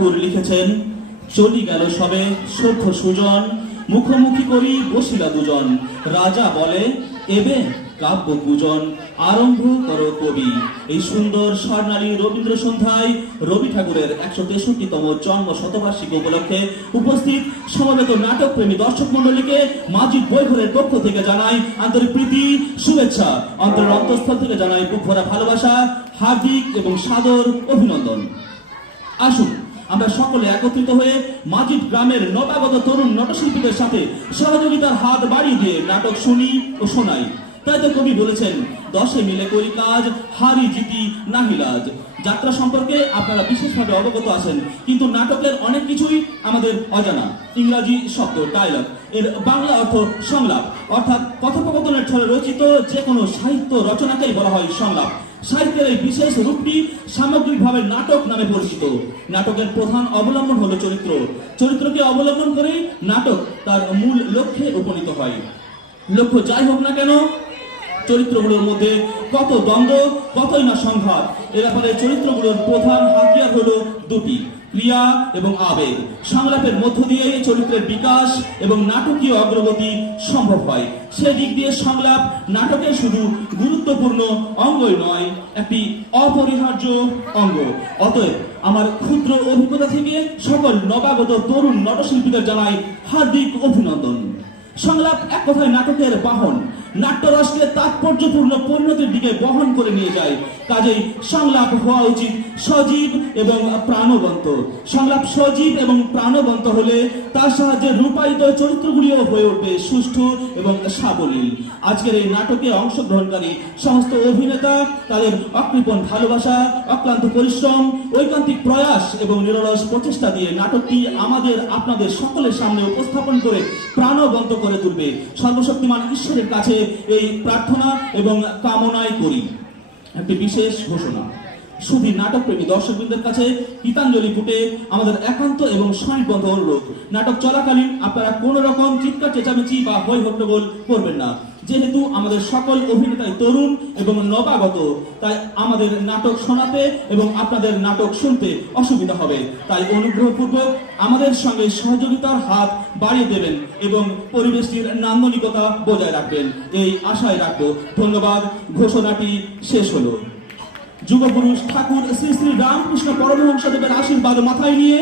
ঠাকুর লিখেছেন, চলি গেল সবে সভ্য সুজন, মুখোমুখি করি বসিলা দুজন, রাজা বলে এবে কাব্য পূজন, আরম্ভ করো কবি। এই সুন্দর স্বর্ণালী রবীন্দ্র সন্ধ্যায় রবি ঠাকুরের ১৬৩তম জন্ম শতবার্ষিকী উপলক্ষে উপস্থিত সমবেত নাটক প্রেমী দর্শক মন্ডলীকে মাজিদ বইঘরের পক্ষ থেকে জানাই আন্তরিক প্রীতি, শুভেচ্ছা। অন্তরের অন্তঃস্থল থেকে জানাই বুক ভরা ভালোবাসা, হার্দিক এবং সাদর অভিনন্দন। আসুন আমরা সকলে একত্রিত হয়ে মাজিদ গ্রামের নবাগত তরুণ নটশিল্পীদের সাথে সহযোগিতার হাত বাড়িয়ে দিয়ে নাটক শুনি ও শোনাই। তাই তো কবি বলেছেন, দশে মিলে করি কাজ, হারি জিতি নাহিলাজ। যাত্রা সম্পর্কে আপনারা বিশেষভাবে অবগত আছেন, কিন্তু নাটকের অনেক কিছুই আমাদের অজানা। ইংরাজি শব্দ ডায়লগ, এর বাংলা অর্থ সংলাপ, অর্থাৎ কথোপকথনের ছলে রচিত যে কোনো সাহিত্য রচনাকেই বলা হয় সংলাপ। সাহিত্যের এই বিশেষ রূপটি সামগ্রিকভাবে নাটক নামে পরিচিত। নাটকের প্রধান অবলম্বন হলো চরিত্র। চরিত্রকে অবলম্বন করেই নাটক তার মূল লক্ষ্যে উপনীত হয়। লক্ষ্য যাই হোক না কেন, চরিত্রগুলোর মধ্যে কত দ্বন্দ্ব, কতই না সংঘাত। এ ব্যাপারে চরিত্রগুলোর প্রধান হাতিয়ার হলো দুটি, ক্রিয়া এবং আবেগ। সংলাপের মধ্য দিয়ে চরিত্রের বিকাশ এবং নাটকীয় অগ্রগতি সম্ভব হয়। সেদিক দিয়ে সংলাপ নাটকের শুধু গুরুত্বপূর্ণ অঙ্গই নয়, একটি অপরিহার্য অঙ্গ। অতএব আমার ক্ষুদ্র অভিজ্ঞতা থেকে সকল নবাগত তরুণ নটশিল্পীদের জানাই হার্দিক অভিনন্দন। সংলাপ এক কথায় নাটকের বাহন, নাট্যরসকে তাৎপর্যপূর্ণ পরিণতির দিকে বহন করে নিয়ে যায়। কাজেই সংলাপ হওয়া উচিত সজীব এবং প্রাণবন্ত। সংলাপ সজীব এবং প্রাণবন্ত হলে তার সাহায্যে রূপায়িত চরিত্রগুলিও হয়ে উঠবে সুষ্ঠু এবং সাবলীল। আজকের এই নাটকে অংশগ্রহণকারী সমস্ত অভিনেতা তাদের অকৃপণ ভালোবাসা, অক্লান্ত পরিশ্রম, ঐকান্তিক প্রয়াস এবং নিরলস প্রচেষ্টা দিয়ে নাটকটি আমাদের আপনাদের সকলের সামনে উপস্থাপন করে প্রাণবন্ত করে তুলবে। সর্বশক্তিমান ঈশ্বরের কাছে এই প্রার্থনা এবং কামনাই করি। একটি বিশেষ ঘোষণা, শুধু নাটক প্রেমী দর্শকবৃন্দের কাছে গীতাঞ্জলি ফুটে আমাদের একান্ত এবং স্বনির্বন্ধ অনুরোধ, নাটক চলাকালীন আপনারা কোন রকম চিৎকার চেঁচামেচি বা হই হট্টগোল করবেন না। যেহেতু আমাদের সকল অভিনেতাই তরুণ এবং নবাগত, তাই আমাদের নাটক শোনাতে এবং আপনাদের নাটক শুনতে অসুবিধা হবে। তাই অনুগ্রহপূর্বক আমাদের সঙ্গে সহযোগিতার হাত বাড়িয়ে দেবেন এবং পরিবেশটির নান্দনিকতা বজায় রাখবেন, এই আশায় রাখবো। ধন্যবাদ। ঘোষণাটি শেষ হলো। যুগপুরুষ ঠাকুর শ্রী শ্রী রামকৃষ্ণ পরমহংসদেবের আশীর্বাদ মাথায় নিয়ে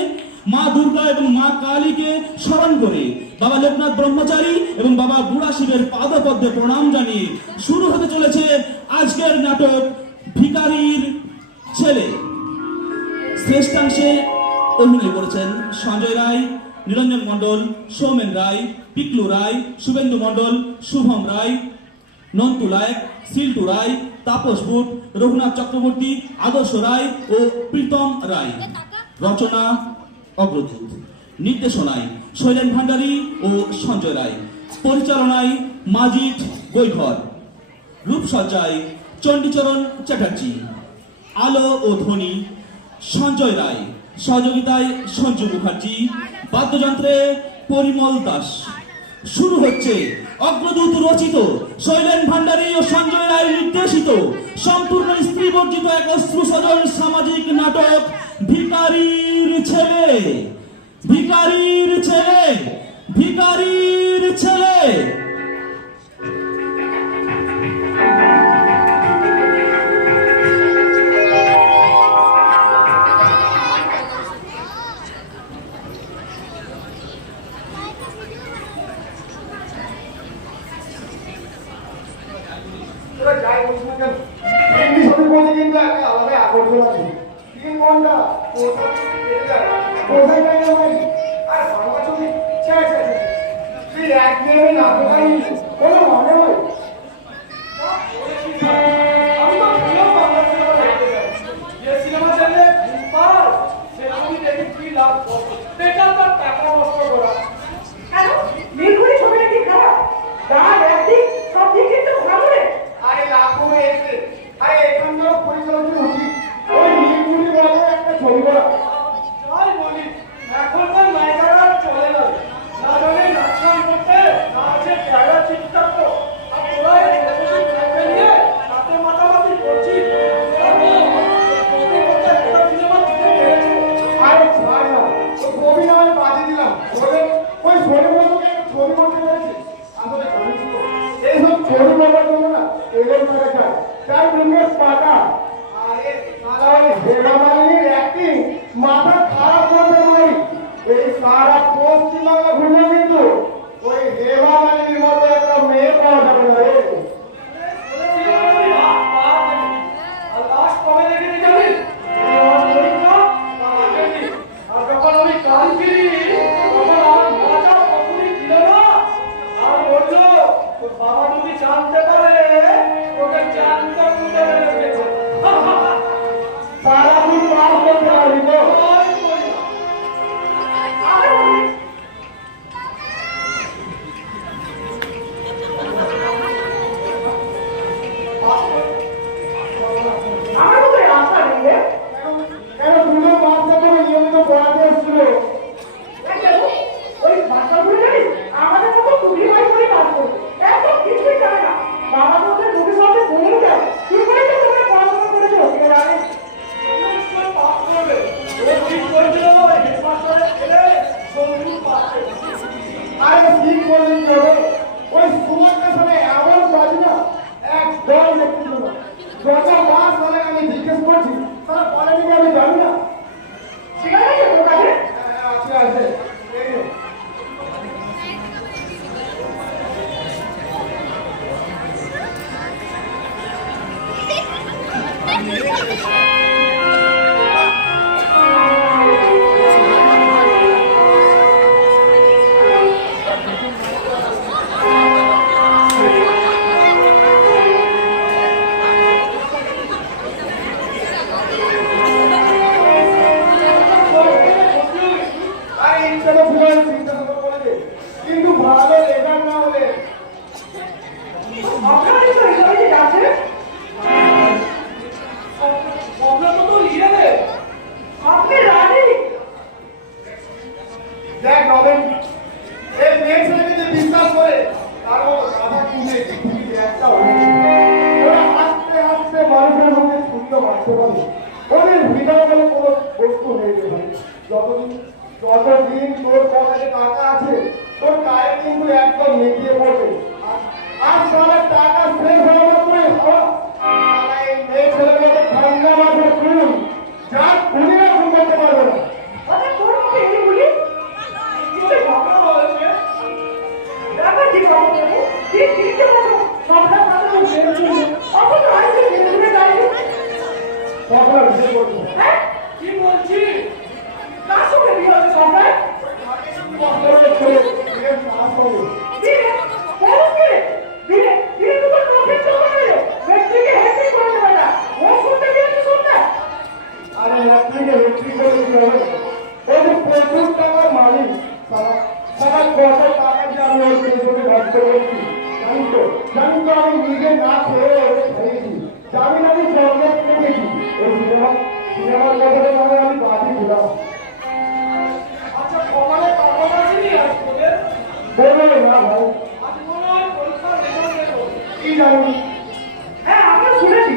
মা দুর্গা এবং মা কালীকে স্মরণ করে বাবা লোকনাথ ব্রহ্মচারী এবং বাবা বুড়া শিবের পাদপদ্মে প্রণাম জানিয়ে শুরু হতে চলেছে আজকের নাটক ভিখারির ছেলে। শ্রেষ্ঠাংশে অভিনয় করেছেন সঞ্জয় রায়, নিরঞ্জন মণ্ডল, সৌমেন রায়, পিকলু রায়, শুভেন্দু মণ্ডল, শুভম রায়, নন্তু লায়ক, সিল্টু রায়, তাপস বুট, রঘুনাথ চক্রবর্তী, আদর্শ রায় ও প্রীতম রায়। রচনা অগ্রদূত। নির্দেশনায় শৈলেন ভান্ডারী ও সঞ্জয় রায়। পরিচালনায় মাজিদ বৈঘর। রূপসজ্জায় চণ্ডীচরণ চ্যাটার্জি। আলো ও ধ্বনি সঞ্জয় রায়। সহযোগিতায় সঞ্জু মুখার্জি। বাদ্যযন্ত্রে পরিমল দাস। শুরু হচ্ছে অগ্রদূত রচিত, শৈলেন ভান্ডারী ও সঞ্জয় রায় নির্দেশিত, সম্পূর্ণ স্ত্রী বর্জিত এক অশ্রুসজল সামাজিক নাটক ভিখারির ছেলে। ভিখারির ছেলে, ভিখারির ছেলে। ওদিন আমি বাজি দিলাম বলে ওই শরীর মতোকে ছবি করতে পেরেছি আসলে জানিস তো এইসব ছবি করার জন্য না এলেন টাকা চাই তাই বিশেষ টাকা আরে সারা ওই হেমা মালিনীর অ্যাক্টিং মাথা খারাপ করতে নয় এই সারা পশ্চিমবাংলা ঘুরলে কিন্তু ওই হেমা মালিনীর মতো একটা মেয়ে পাওয়া যাবে না রে জানতে পারে ওকে জানতে সারাদিন পাস করতে পারি তো আমার তো রাস্তা নেই রে কেন দুটো বাচ্চা তো নিয়মিত পড়াতে এসেছিল ওই বাচ্চাগুলো জানিস আমাদের মতো টুকরি বাড়ি করে কাজ করে এত কিছুই জানে না বাবা তো ওদের মুখে সামনে বলেও যায় কি করে যে তোমরা পড়াশোনা করেছো কে জানে পাস করবে ও ঠিক করেছিল বাবা হেডমাস্টারের ছেলে সঙ্গী পাচ্ছে আরে ঠিক বললি তো ওই সুমনটার সাথে এমন বাজি না একদম দেখছিল না যত মাস ধরে আমি জিজ্ঞেস করছি তারা বলেনি যে আমি জানি না ঠিক আছে তোর কাছে আছে আছে এই নে। আরে ইচ্ছা তো পুরো চিন্তা করে বলে কিন্তু ভালো রেজাল্ট না হলে আপনাদের তো এখানে আছে আপনার তো ইয়ে রে আপনি রানী দেখ রবেন এই মেয়ে ছেলেকে যে বিশ্বাস করে তার ও রাধা কিনে পৃথিবীতে একটা ওরা আস্তে আস্তে মানুষের মধ্যে শূন্য বাঁচতে পারে ওদের হৃদয় বলে কোনো বস্তু নেই রে ভাই যতদিন তোর পকেটে টাকা আছে তোর গায়ে কিন্তু একদম নেতিয়ে পড়বে আর সারা টাকা শেষ হওয়া মাত্রই হওয়া এই মেয়ে ছেলের মধ্যে ঠান্ডা মাথায় তুল যার দুনিয়া ঘুম করতে পারবে না আরে তোর মুখে এই বলি কিছু ভাবনা হয়েছে দেখো কি ভাবনা ঠিক ঠিক বলো ভাবনা ভাবনা বের হচ্ছে অত আইছে বের যাই কথা বিশেষ করবো হ্যাঁ কি বলছি কার সঙ্গে বিয়ে হচ্ছে সবাই কথা ছেলে বিয়ে পাস হবে বিয়ে বলছি বিয়ে বিয়ে তো তোকে চলে গেল ব্যক্তিকে হেল্প করে দেবে না ও শুনতে গিয়ে শুনতে আরে রাত্রিকে রেট্রি করে দিতে হবে ওই যে প্রচুর টাকার মালিক সারা কত টাকা দিয়ে আমি ওই পেছনে নষ্ট করেছি জানি তো আমি নিজে না খেয়ে ওকে খেয়েছি জানি আমি চকলেট কিনেছি ওই সিনেমার কথাটা মানে আমি বাজি দিলাম আচ্ছা কপালে টাকা আসেনি আজ তোদের বলবে না ভাই আজ মনে হয় পরীক্ষার রেজাল্ট দেবো কি জানি হ্যাঁ আমিও শুনেছি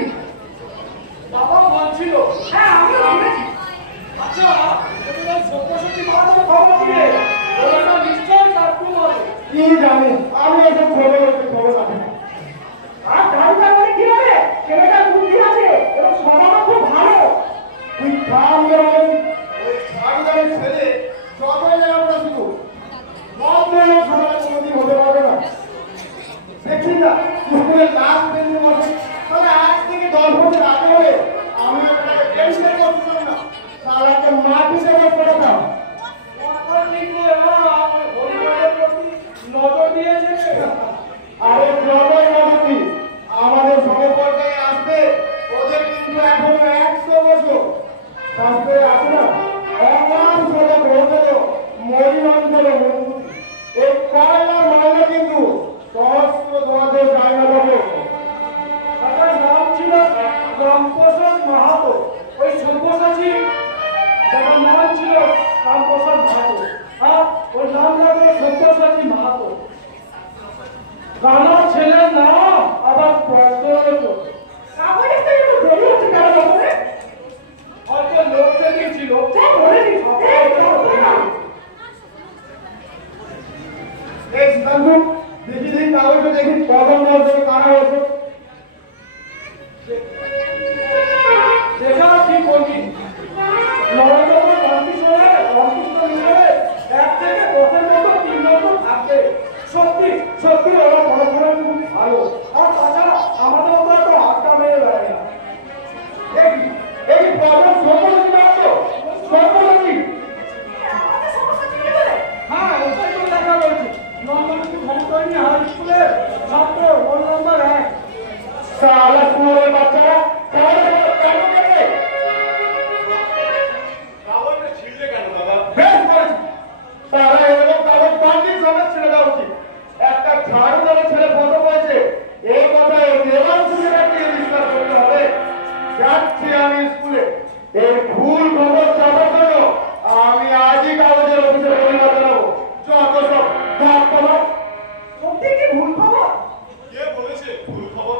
বাবা বলছিল হ্যাঁ আমিও শুনেছি আচ্ছা তোদের সত্যি মারাতে খবর দিয়ে ওরা নিশ্চয়ই কাটু বলে কি জানি আমি এসব খবর রাখি না আর গাড়িটা করে কি হবে ছেলেটার বুদ্ধি আছে এবং স্বভাবও খুব ভালো তুই খাম ওই খামদারের ছেলে যতই না আমরা শুধু মন্ত্রণা খাবার কোনোদিন হতে পারবে না দেখছি না স্কুলের লাস্ট বেঞ্চে বসে তাহলে 8 থেকে 10 বছর আগে হলে আমি ওটাকে টেনশন করতাম না সারাকে মাটিতে বসে পড়তাম কথা লিখলো আমার পরিবারের প্রতি নজর দিয়েছে আরে যতই নদী আমাদের সম্পর্কে আসবে ওদের কিন্তু এখনো 100 বছর শাস্ত্রে আছে না অকাল সাথে ঘটল মরিমন্ডল এই কয়লার মাইনে কিন্তু সহস্র তোমাদের যায় না দেবো তার নাম ছিল রামপ্রসাদ মাহাতো ওই সব্যসাচী তার নাম ছিল রামপ্রসাদ মাহাতো আর ওই নাম লাগলো সব্যসাচী মাহাতো রানার ছেলের নাম আবার পদ্মরত কাগজে তো একটু দেরি হচ্ছে কেন ব্যাপারে হয়তো লোক দেখেছিল বলে দিই দেখি কদম বলতে কারা হয়েছে দেখা কি করবি নরেন্দ্র কনফিউজ নিয়ে এক থেকে 10-এর মতো 3 নম্বর থাকবে সত্যি সত্যি ওরা পড়াশোনা খুব ভালো আর তাছাড়া আমাদের মতো এত হাতটা মেরে বেড়ায় না এই প্রবলেম সর্বজনীন আছে সর্বজনীন আমাদের সমস্যা কি বলে? হ্যাঁ ওটাই তো দেখা হয়েছে নম্বর কিন্তু ভক্তনি হাই স্কুলে ছাত্র রোল নম্বর 1 সালা স্কুলের বাচ্চারা তাহলে কেন দেবে কাগজটা ছিঁড়লে কেন দাদা? বেশ করেছে তারা এরকম কাগজ বান্ডিল সমেত ছেড়ে দেওয়া উচিত একটা ঝাড়ু ধরে ছেলে ফটো পেয়েছে এই কথায় দেওয়াল খুলে রাখিয়ে বিশ্বাস করতে হবে যাচ্ছি আমি স্কুলে এই ভুল খবর চাপার জন্য আমি আজই কাগজের অফিসে প্রতিবাদ জানাবো যত সব ধাপ পালাও সত্যি কি ভুল খবর? কে বলেছে ভুল খবর?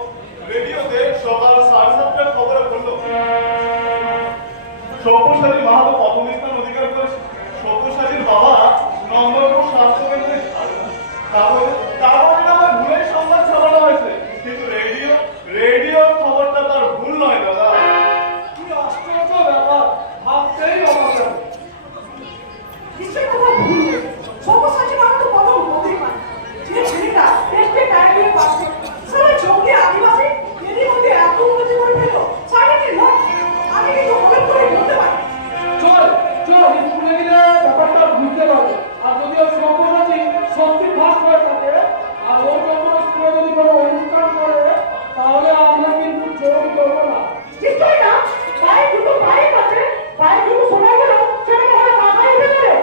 রেডিওতে সকাল 7:30টার খবরে বললো সব্যসাচী মাহাতো প্রথম স্থান অধিকার করেছে। সব্যসাচীর বাবা নম্বরপুর স্বাস্থ্য কেন্দ্রে কাগজে আমার ভুলের সংবাদ ছাপানো হয়েছে, কিন্তু রেডিওর খবরটা তার ভুল নয় দাদা। কি আশ্চর্য ব্যাপার ভাবতেই অবাক লাগে নিশ্চয়ই কোথাও ভুল হয়েছে। সব্যসাচী মাহাতো প্রথম অধিকার। যে ছেলেটা টেস্টে টাইমে পাচ্ছে, সারা চোখে আদিবাসী, এরই মধ্যে এত উন্নতি করে ফেলল, সাইডে লোক। আমি কিন্তু হঠাৎ করে বলতে পারি। চল চল স্কুলে গেলে ব্যাপারটা বুঝতে পারবো আর যদি ও সব্যসাচী সত্যি ফার্স্ট হয়ে থাকে আর ও যখন স্কুলে যদি কোনো অনুষ্ঠান করে তাহলে আমরা কিন্তু জোর করবো না নিশ্চয়ই না, পায়ে দুটো পায়ে কাছে, পায়ে দুটো সময় গেল, সেটা মনে মাথায় উঠে যাবে।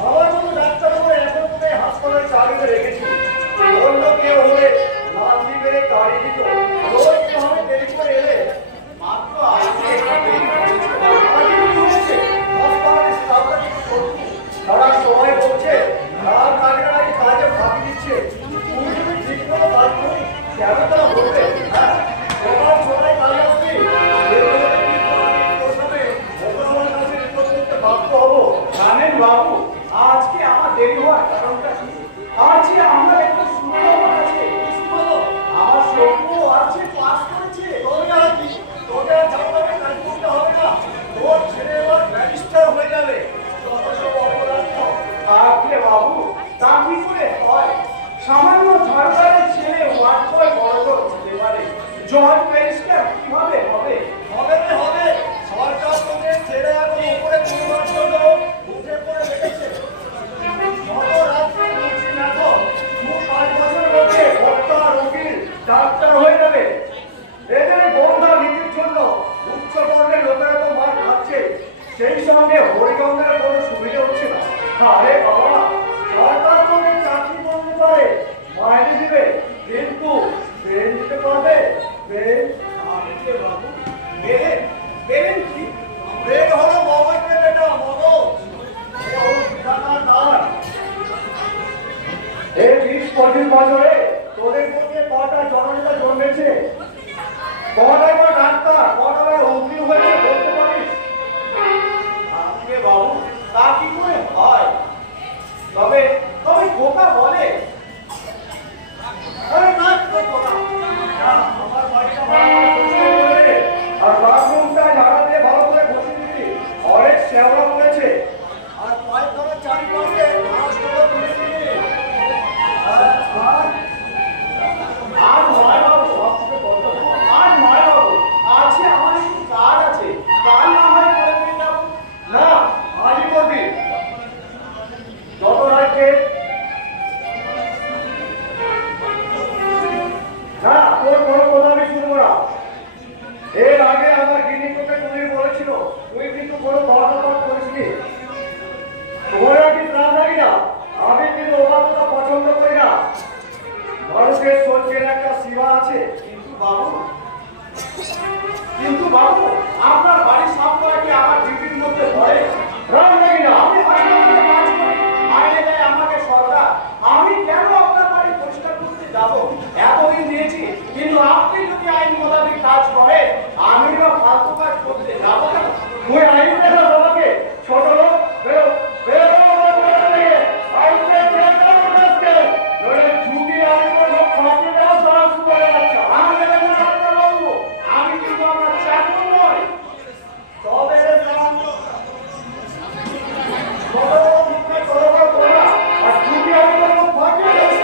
আমার মতো ডাক্তার বলে এখন তুমি হাসপাতালে চাকরিতে রেখেছি অন্য কেউ হলে লাঠি মেরে গাড়ি দিত রোজ ভাবে দেরি করে এলে মাত্র আজকে হাসপাতালের স্টাফরা কিছু করছি সারা সময় বলছে রাত আগে নাকি কাজে ফাঁকি দিচ্ছে তুমি যদি ঠিক মতো কাজ করি কেন তারা বলবে হ্যাঁ সকাল সবাই কাজে আসছি জানেন বাবু আজকে আমার দেরি হওয়ার কারণটা কি আজকে আমার একটা সুখবর আছে আমার সভ্য আর সঙ্গে হরিগঙ্গের কোনো সুবিধা হচ্ছে না। আরে বাবা, সরকার তোকে চাকরি করতে পারে, মাইনে দিবে, কিন্তু বেতন দিতে পারবে? আমি কে বাবু? বেরেন কি? বের হলো মগজের বেটা, মগজ। এ হলো বিধাতার দান। এই 20-25 বছরে তোদের মধ্যে কটা জননেতা জন্মেছে? কটা এবার ডাক্তার, কটা এবার উকিল হয়েছে বলতে পারিস? আমি কে বাবু? তা কি করে হয়? তবে খোকা বলে। আরে না তো খোকা। না, আমার বাড়িটা আর বাথরুমটা ঝাড়া দিয়ে ভালো করে ঘষে দিবি, অনেক শ্যাওলা পড়েছে। আর পায়খানা চারিপাশে ঘাস গুলো তুলে দিবি। আর নয় বাবু, আর নয় বাবু, আছে আমার একটু কাজ আছে, কাল না হয় করে দিয়ে যাবো। না, আজই করবি। যত রাখবে না, তোর কোনো কথা আমি শুনবো না। এর আগে আমার গিনি তোকে তুমি বলেছিল, তুই কিন্তু কোনো দরকার করিসনি। তোমার কি ত্রাণ থাকি না, আমি কিন্তু অবাধ্যতা পছন্দ করি না। মানুষের সত্যের একটা সীমা আছে। কিন্তু বাবু, আপনার বাড়ির সব করা কি আমার ডিউটির মধ্যে পড়ে? রাগ লাগি না। আমি হাসপাতালে কাজ করি, মাইনে দেয় আমাকে সরকার। আমি কেন আপনার বাড়ি পরিষ্কার করতে যাব? এতদিন দিয়েছি, কিন্তু আপনি যদি আইন মোতাবেক কাজ করেন, আমি না ফালতু কাজ করতে যাবো কেন? তুই আইন দেখা বাবাকে ছোট লোক বেরো বেরো আমার বাড়ি থেকে। আইনকে বের করো আজকে, নইলে ছুটি আমি কোনো ফাঁকি দেওয়া সাহস করে আচ্ছা। আমার দেবেন না ডাক্তার বাবু, আমি কিন্তু আপনার চাকর নই। তবে জান ছোট লোক মুখে করোনা তোরা, আর ছুটি আমি কোনো ফাঁকি দেওয়া।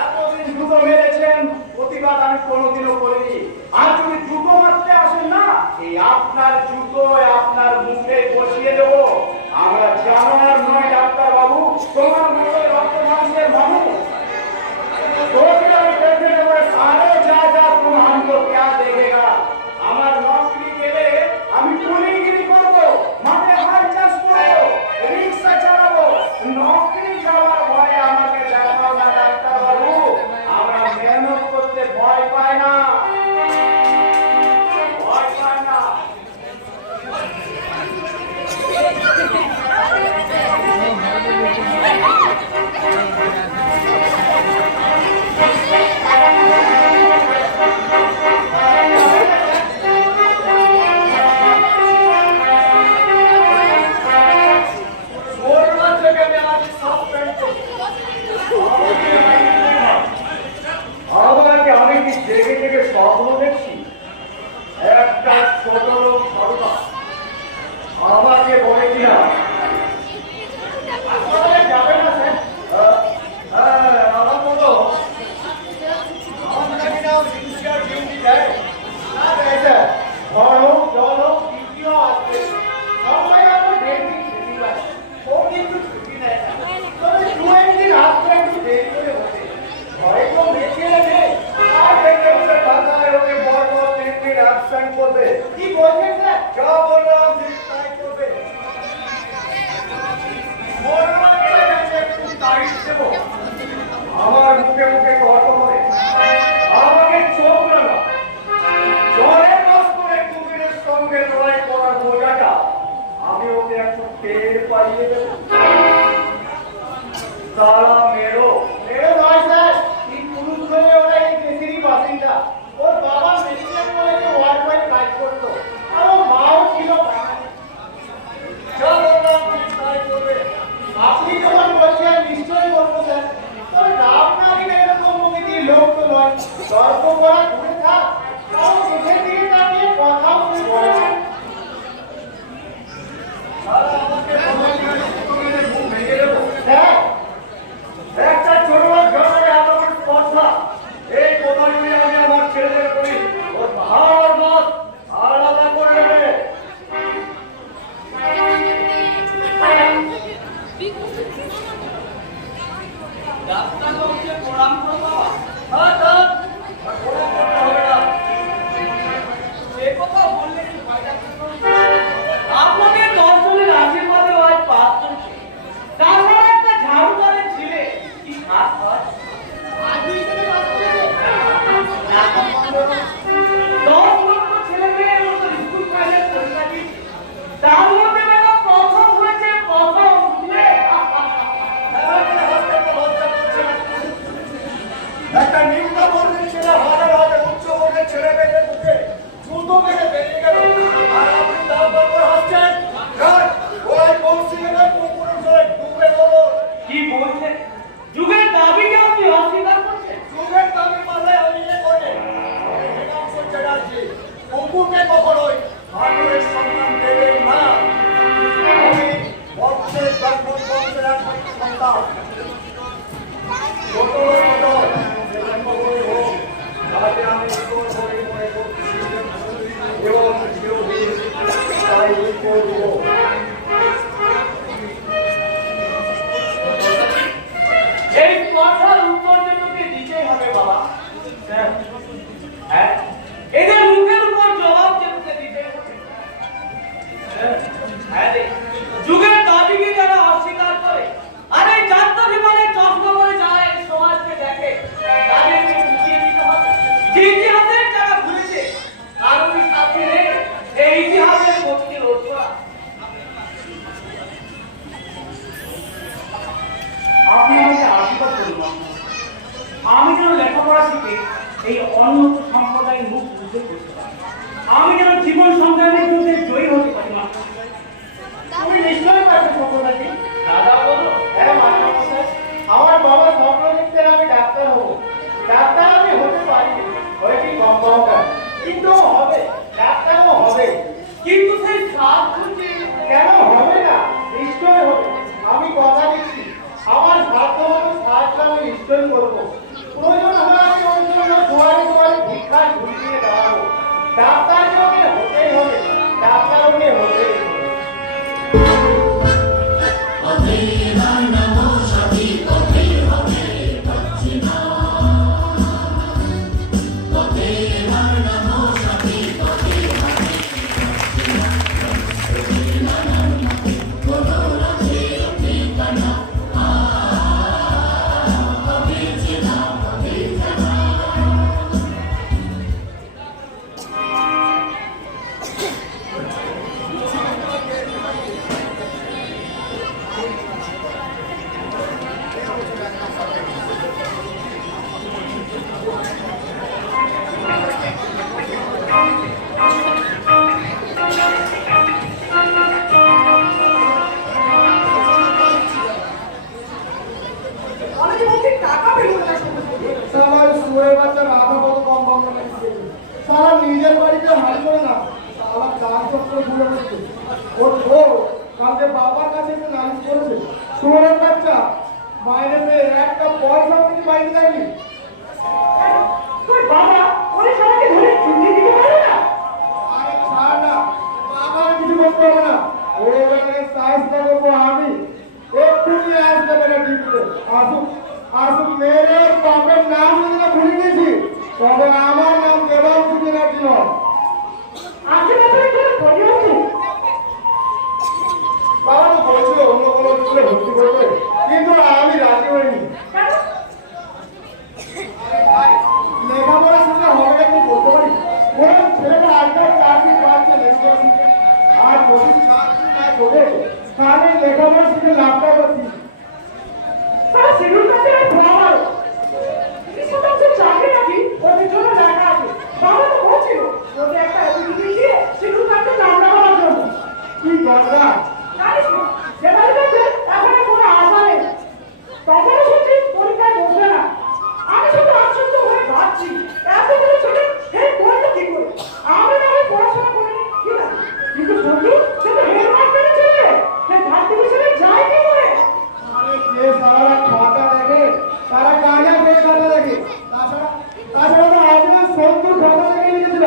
এতদিন জুতো মেরেছেন, প্রতিবাদ আমি কোনোদিনও করিনি। আর যদি জুতো মারতে আসেন না, এই আপনার জুতো আপনার মুখে বসিয়ে দেবো। আমরা জানোয়ার নয় ডাক্তার বাবু, তোমার মতো রক্ত মাংসের মানুষ। তোকে আমি দেখে নেবো। अरे जा जा तुम हमको क्या देखेगा? আমার নকরি গেলে আমি পুলিগিরি করবো, মাঠে হাল চাষ করবো, রিক্সা চালাবো। নকরি যাওয়ার ভয়ে আমাকে দেখাও না ডাক্তার বাবু। আমরা মেহনত করতে ভয় পাই না, ভয় পাই না। ছোটবেলা থেকে আমি আজ সাসপেন্ড করছি। আমাকে আমি কি জেগে জেগে স্বপ্ন দেখছি? একটা ছোট লোক সরকার আমাকে বলে কিনা হাসপাতালে যাবে না স্যার? আমার মতো আমরা কিনা সিনসিয়ার ডিউটি দেয় না, দেয় স্যার। ঘর হোক জল হোক ডিউটিও আসবে, সবাই আমরা ডেলি ছুটি পাই, ও কিন্তু ছুটি নেয় না। তবে দু একদিন আসতে একটু দেরি করে বসে, ঘরে তো মেয়ে নেই। আর দেখতে হচ্ছে ঢাকায় ওকে পর 3 দিন অ্যাবসেন্ট করবে। কি বলছেন স্যার? যা বললাম ঠিক তাই করবে। একটু তারিখ দেবো। আমার মুখে মুখে তর্ক করে আমাকে চোখ লাগা জলের রস করে কুমিরের সঙ্গে লড়াই করার বোঝাটা আমি ওকে একটু টের পাইয়ে দেব। তারা মেরো মেরে নয় স্যার, এই পুরুষ হয়ে ওরা এই দেশেরই বাসিন্দা। ওর বাবা মেডিকেল কলেজে ওয়ার্ড ওয়াইড কাজ করতো, আর ওর মাও ছিল বাঙালি। যা বললাম ঠিক তাই করবে। আপনি যখন বলছেন নিশ্চয়ই বলবো স্যার, তবে আপনারই এরকম প্রকৃতির লোক তো নয়। ভাগের সন্ধান দেবেন না। আমি বংশের ব্রাহ্মণ বংশের এক সন্তান। যত সে জন্ম করব, তাকে আমি ঈশ্বর বলে মনে করছি এবং চিরদিন তাই করব। এই কথার উত্তর যে তোকে দিতেই হবে বাবা। হ্যাঁ, এদের মুখের উপর জবাব যে তোকে দিতেই হবে। হ্যাঁ, যুগের দাবিকে যারা অস্বীকার করে আর এই জাতীয় চশমা করে যারা এই সমাজকে দেখে, তাদেরকে বুঝিয়ে দিতে হবে যে ইতিহাসের যারা ভুলেছে কারোরই সাথে নেই এই ইতিহাসের পক্ষে রোধ করা। আপনি আমাকে আশীর্বাদ করুন। আমি যেন লেখাপড়া শিখে এই অন্যত সম্প্রদায়ের মুখ বুঝতে করতে পারি। আমি যেন জীবন সংগ্রামের যুদ্ধে জয়ী হতে পারি। তুমি নিশ্চয়ই পারবে সম্প্রদায়কে। দাদা বলো। হ্যাঁ মাস্টারমশাই, আমার বাবা স্বপ্ন দেখতেন আমি ডাক্তার হব। ডাক্তার আমি হতে পারি, হয়তো কম্পাউন্ডার, কিন্তু হবে, ডাক্তারও হবে। কিন্তু সেই সাপ খুঁজে কেন হবে না? নিশ্চয় হবে। আমি কথা দিচ্ছি, আমার সাধ্য মতো সাহায্য আমি নিশ্চয়ই করবো। প্রয়োজন হলে আমি ওই জন্য দুয়ারে দুয়ারে ভিক্ষার ঝুলি দিয়ে দাঁড়াবো। ডাক্তার ওকে হতেই হবে, ডাক্তার ওকে হতেই হবে। আমি যে বলছি টাকা পেলো না সালা শুয়ে বাচ্চার আধা কত কম কম লাগছে। সালা নিজের বাড়িতে হারি করে না, সালা কাজ চক্কর ভুলে গেছে। ওর বউ কালকে বাবার কাছে একটু নালিশ করেছে। শুয়োরের বাচ্চা বাইরে পেয়ে একটা পয়সা থেকে বাইরে দেয়নি। তোর বাবা ওই সবাইকে ধরে চুক্তি দিতে পারে না। আরে ছাড় না, বাবার কিছু করতে হবে না। ও ব্যাপারে সাহায্য করবো আমি। এক্ষুনি আসতে পারে ডিপতে। আসুক আসুক, মেরে বাপের নাম যদি না ভুলে গেছি, তবে আমার নাম দেবাংশু ব্যানার্জি নয়। আজকে বছরে তোর পড়ে আছে বাবা তো বলছিল অন্য কোনো স্কুলে ভর্তি করবে, কিন্তু আমি রাজি হইনি। কেন? লেখাপড়া শিখলে হবে না কি বলতে পারি? বরং ছেলেটা আজকাল চাকরি পাচ্ছে লেখাপড়া শিখে। আর যদি চাকরি না করে তাহলে লেখাপড়া শিখে লাভটা করছি। তারা শিডিউল করতে ভালো কিছু তো চাকরি নাকি ওদের জন্য লেখা আছে। বাবা তো বলছিল ওদের একটা অ্যাপ্লিকেশন দিয়ে শিডিউল করতে নাম লেখানোর জন্য। কি দরকার? জানিস না সেবারে দেখতে এখন কোনো আশা নেই। তখন শুনছি পরীক্ষায় বসবে না। আমি শুধু আশ্চর্য হয়ে ভাবছি এত করে ছোট হেড করতে কি করে? আমি না হয় পড়াশোনা করিনি কি না, কিন্তু বন্ধু সে তো হেড মাস্টারে চলে সে ভারতী মিশনে যায় কি করে? আরে যে সারা খাতা দেখে তারা কাজে বেশ খাতা দেখে। তাছাড়া তো আপনার সন্তুর খাতা দেখে লিখেছিল।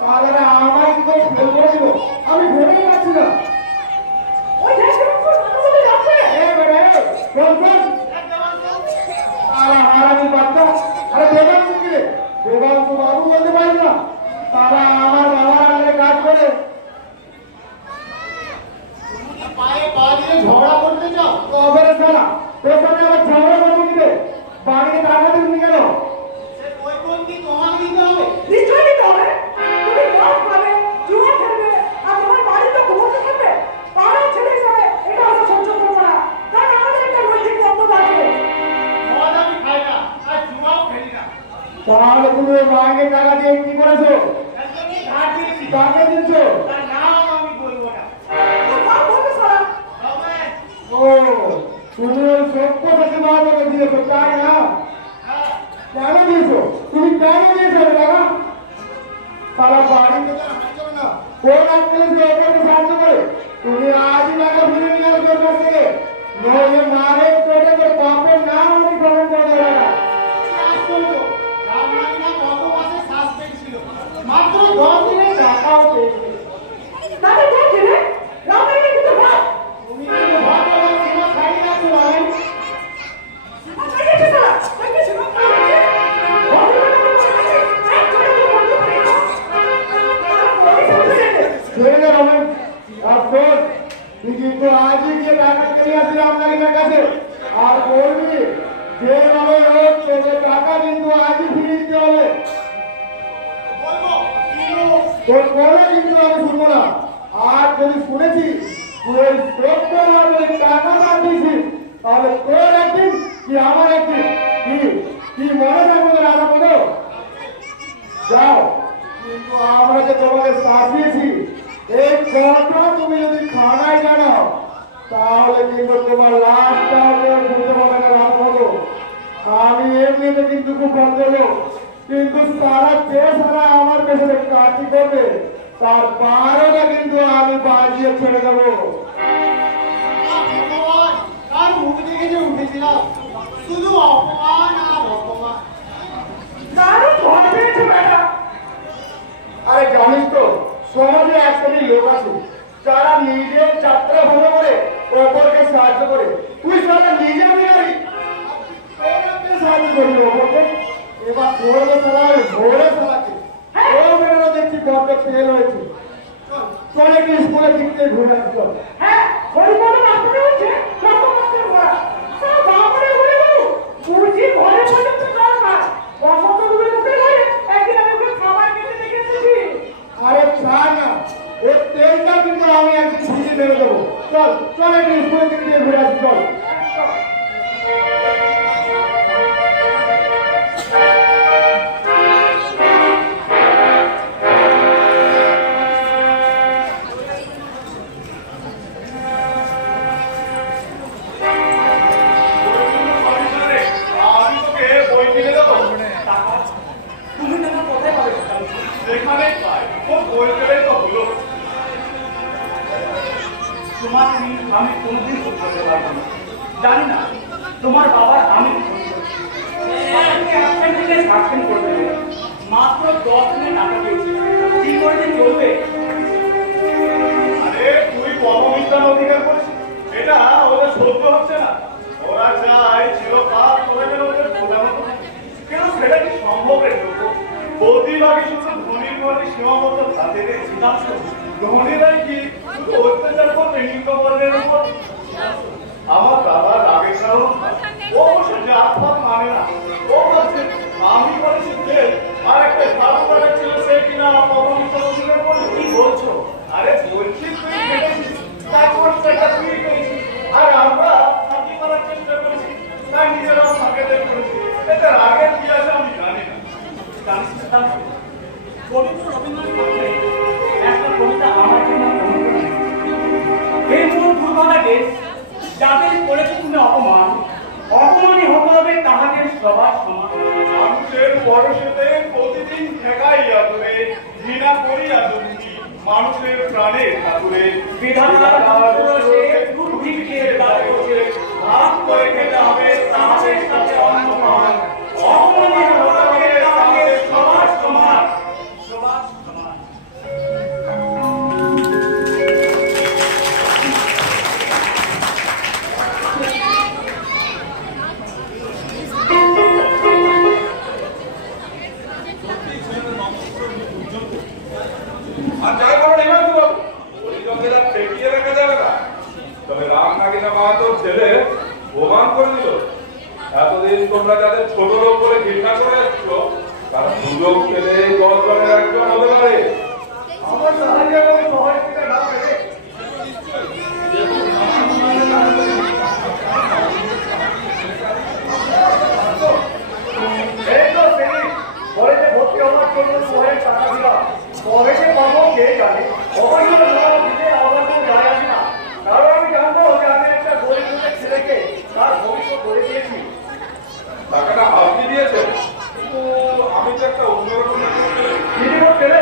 তাহলে আমার কি করে ফেল করে দিব আমি ভেবেই পাচ্ছি না। ওই দেশে কথা বলে যাচ্ছে এ বেড়ে শোন শোন, তারা হারামি বাচ্চা। আরে দেবাংশু কি রে? দেবাংশু বাবু বলতে পারি না। তারা আমার বাবার আগে কাজ করে। পায়ে পা দিয়ে ঝগড়া করতে চাও? কবে রে সালা, তোর সাথে আবার ঝগড়া করবো কি রে? বাড়িতে টাকা দিবি কেন? সে কৈফিয়ত কি তোমাকে দিতে হবে? নিশ্চয়ই দিতে হবে। তুমি মদ খাবে, জুয়া খেলবে, আর তোমার বাড়ির লোক ঘুমোতে থাকবে। পাড়ার ছেলে হিসাবে এটা আমরা সহ্য করবো না। কারণ আমাদের একটা নৈতিক বক্তব্য আছে। মদ আমি খাই না, আর জুয়াও খেলি না। তাহলে তুমি মাকে টাকা দিয়ে কি করেছো? কাকে দিয়েছো? তার নাম আমি বলবো না। তোর বাপ বলবে সারা। ও, তুমি ওই সত্য সাথে মাকে দিয়েছো তাই না? কেন দিয়েছো? তুমি কেন দিয়েছো রে বাবা? তারা বাড়িতে তো হাঁটছো না, কোন আজকাল সাহায্য করে তুমি আজই টাকা ফিরে নিয়ে আসবে কাছ থেকে, নইলে মারে পেটে তোর বাপের নাম আমি গ্রহণ করে দেবো না। মাত্র 10 দিনের টাকাও পেয়েছে। তাতে বলছি রে, রামের কিন্তু ভাব। তুমি কিন্তু ভাবো না সীমা ছাড়ি না তুই ভাই। আগে চলা, আগে চলা, আগে। ছেড়ে দে রমেন, আর শোন, তুই কিন্তু আজই গিয়ে টাকা নিয়ে আসবি আপনার কাছে, আর বলবি যেভাবে হোক তোকে টাকা কিন্তু আজই ফিরিয়ে দিতে হবে। তোর বলে কিন্তু আমি শুনবো না, আর যদি শুনেছি তুই ওই সত্য ওই টাকা না দিয়েছিস, তাহলে তোর একদিন কি আমার একদিন কি কি মনে থাকবে রাজা বলো। যাও, কিন্তু আমরা যে তোমাকে শাসিয়েছি এই কথা তুমি যদি খানায় জানাও, তাহলে কিন্তু তোমার লাশটা বুঝতে পারবে না রাজা বলো। আমি এমনিতে কিন্তু খুব ভালো, কিন্তু সারা যে সারা আমার পেছনে কাটি করবে তার 12টা কিন্তু আমি বাজিয়ে ছেড়ে দেবো। তার মুখ থেকে যে উঠেছিলাম শুধু অপমান আর অপমান। দারুণ ভয় পেয়েছে বেটা। আরে জানিস তো সমাজে এক শ্রেণীর লোক আছে যারা নিজের যাত্রা ভালো করে অপরকে সাহায্য করে, তুই সারা নিজে বিহারি সাহায্য করবি অপরকে, এবার ধরবে সারা ভোরে সারাকে ও বেরোনো দেখছি কত ফেল হয়েছে। চল একটু স্কুলের দিক থেকে ঘুরে আসতে হবে। হ্যাঁ, হরিপদ মাত্র হচ্ছে কত মাত্র ঘোড়া। সব বাপরে ঘুরে গেল। বুঝি ঘরে পর্যন্ত জল খায়। বসন্ত ডুবে ঢুকে গেলে একদিন আমি ওকে খাবার খেতে দেখেছি। আরে ছাড় না, ওর তেলটা কিন্তু আমি একদিন ভিজে মেরে দেবো। চল চল একটু স্কুলের দিক থেকে ঘুরে আসতে চল। আমি তোকে বই কিনে দেবো, তুমি টাকা কোথায় পাবে? সেখানে পাই ও বই পেলে তো হলো। তোমার আমি কোনদিন শোধ করতে পারবো না। জানি না তোমার বাবার আমি থেকে সাসপেন্ড করে দেবে। মাত্র 10 দিনের টাকা পেয়েছি, কি করে যে চলবে? আরে তুই কর্মবিজ্ঞান অধিকার করছিস, এটা ওদের সহ্য হচ্ছে না। ওরা চায় চিরকাল তোরা যেন ওদের বোঝানো কেন, সেটা কি সম্ভব রে? প্রতিভাগী শুধু ধনীর ঘরে সীমাবদ্ধ থাকে রে। ধনীরাই কি শুধু অত্যাচার করবে নিম্ন বর্ণের উপর? আমার দাদার রাগের কারণ ও অবশ্য জাত পাত মানে না। ও বলছে আমি করেছি ফেল, আর একটা ভালো করা ছিল সে কিনা প্রথম অধিকার করছে। কি বলছো? আরে বলছি তুই কেটেছিস, তারপর সেটা তুই পেয়েছিস, আর আমরা ফাঁকি মারার চেষ্টা করেছি, তাই নিজেরাও ফাঁকেদের করেছি। এটা রাগের কি আছে আমি জানি না। কবিগুরু রবীন্দ্রনাথ ঠাকুরের একটা কবিতা আমার জন্য অনুপ্রেরণা। এই মূল দুর্ভাগ্যে যাদের করেছে তুমি অপমান, অপমানই হতে হবে তাহাদের সবার সমান। মানুষের পরশেতে প্রতিদিন ঠেকাই আদরে, ঘৃণা করি আদরটি মানুষের প্রাণে ঠাকুরে। বিধাতার পুরুষে দুর্ভিক্ষের দ্বারে বসে ভাগ করে খেতে হবে তাহাদের সাথে অন্নপান। অপমানই হতে হবে তাহাদের সবার সমান, সবার সমান। আর যাই বলো না এবার তো ওই লোকেরা ঠেকিয়ে রাখা যাবে না। তবে রাম নাগিনা মাহাতোর ছেলে প্রমাণ করে দিল এতদিন তোমরা যাদের ছোট লোক বলে ঘৃণা করে আসছো তারা সুযোগ পেলে 10 জনের একজন হতে পারে। আমার সাহায্য করে সবাই থেকে না পেরে এই তো সেই কলেজে ভর্তি হওয়ার জন্য সোহেল টাকা দিলাম, কবে যে পাবো কে জানে। অবশ্যই টাকা দিতে আমার কোনো যায় আসে না, কারণ আমি জানবো যে আমি একটা গরিব লোকের ছেলেকে তার ভবিষ্যৎ করে দিয়েছি। টাকাটা আপনি দিয়েছেন, কিন্তু আমি তো একটা অন্যরকম দিদি ছেলে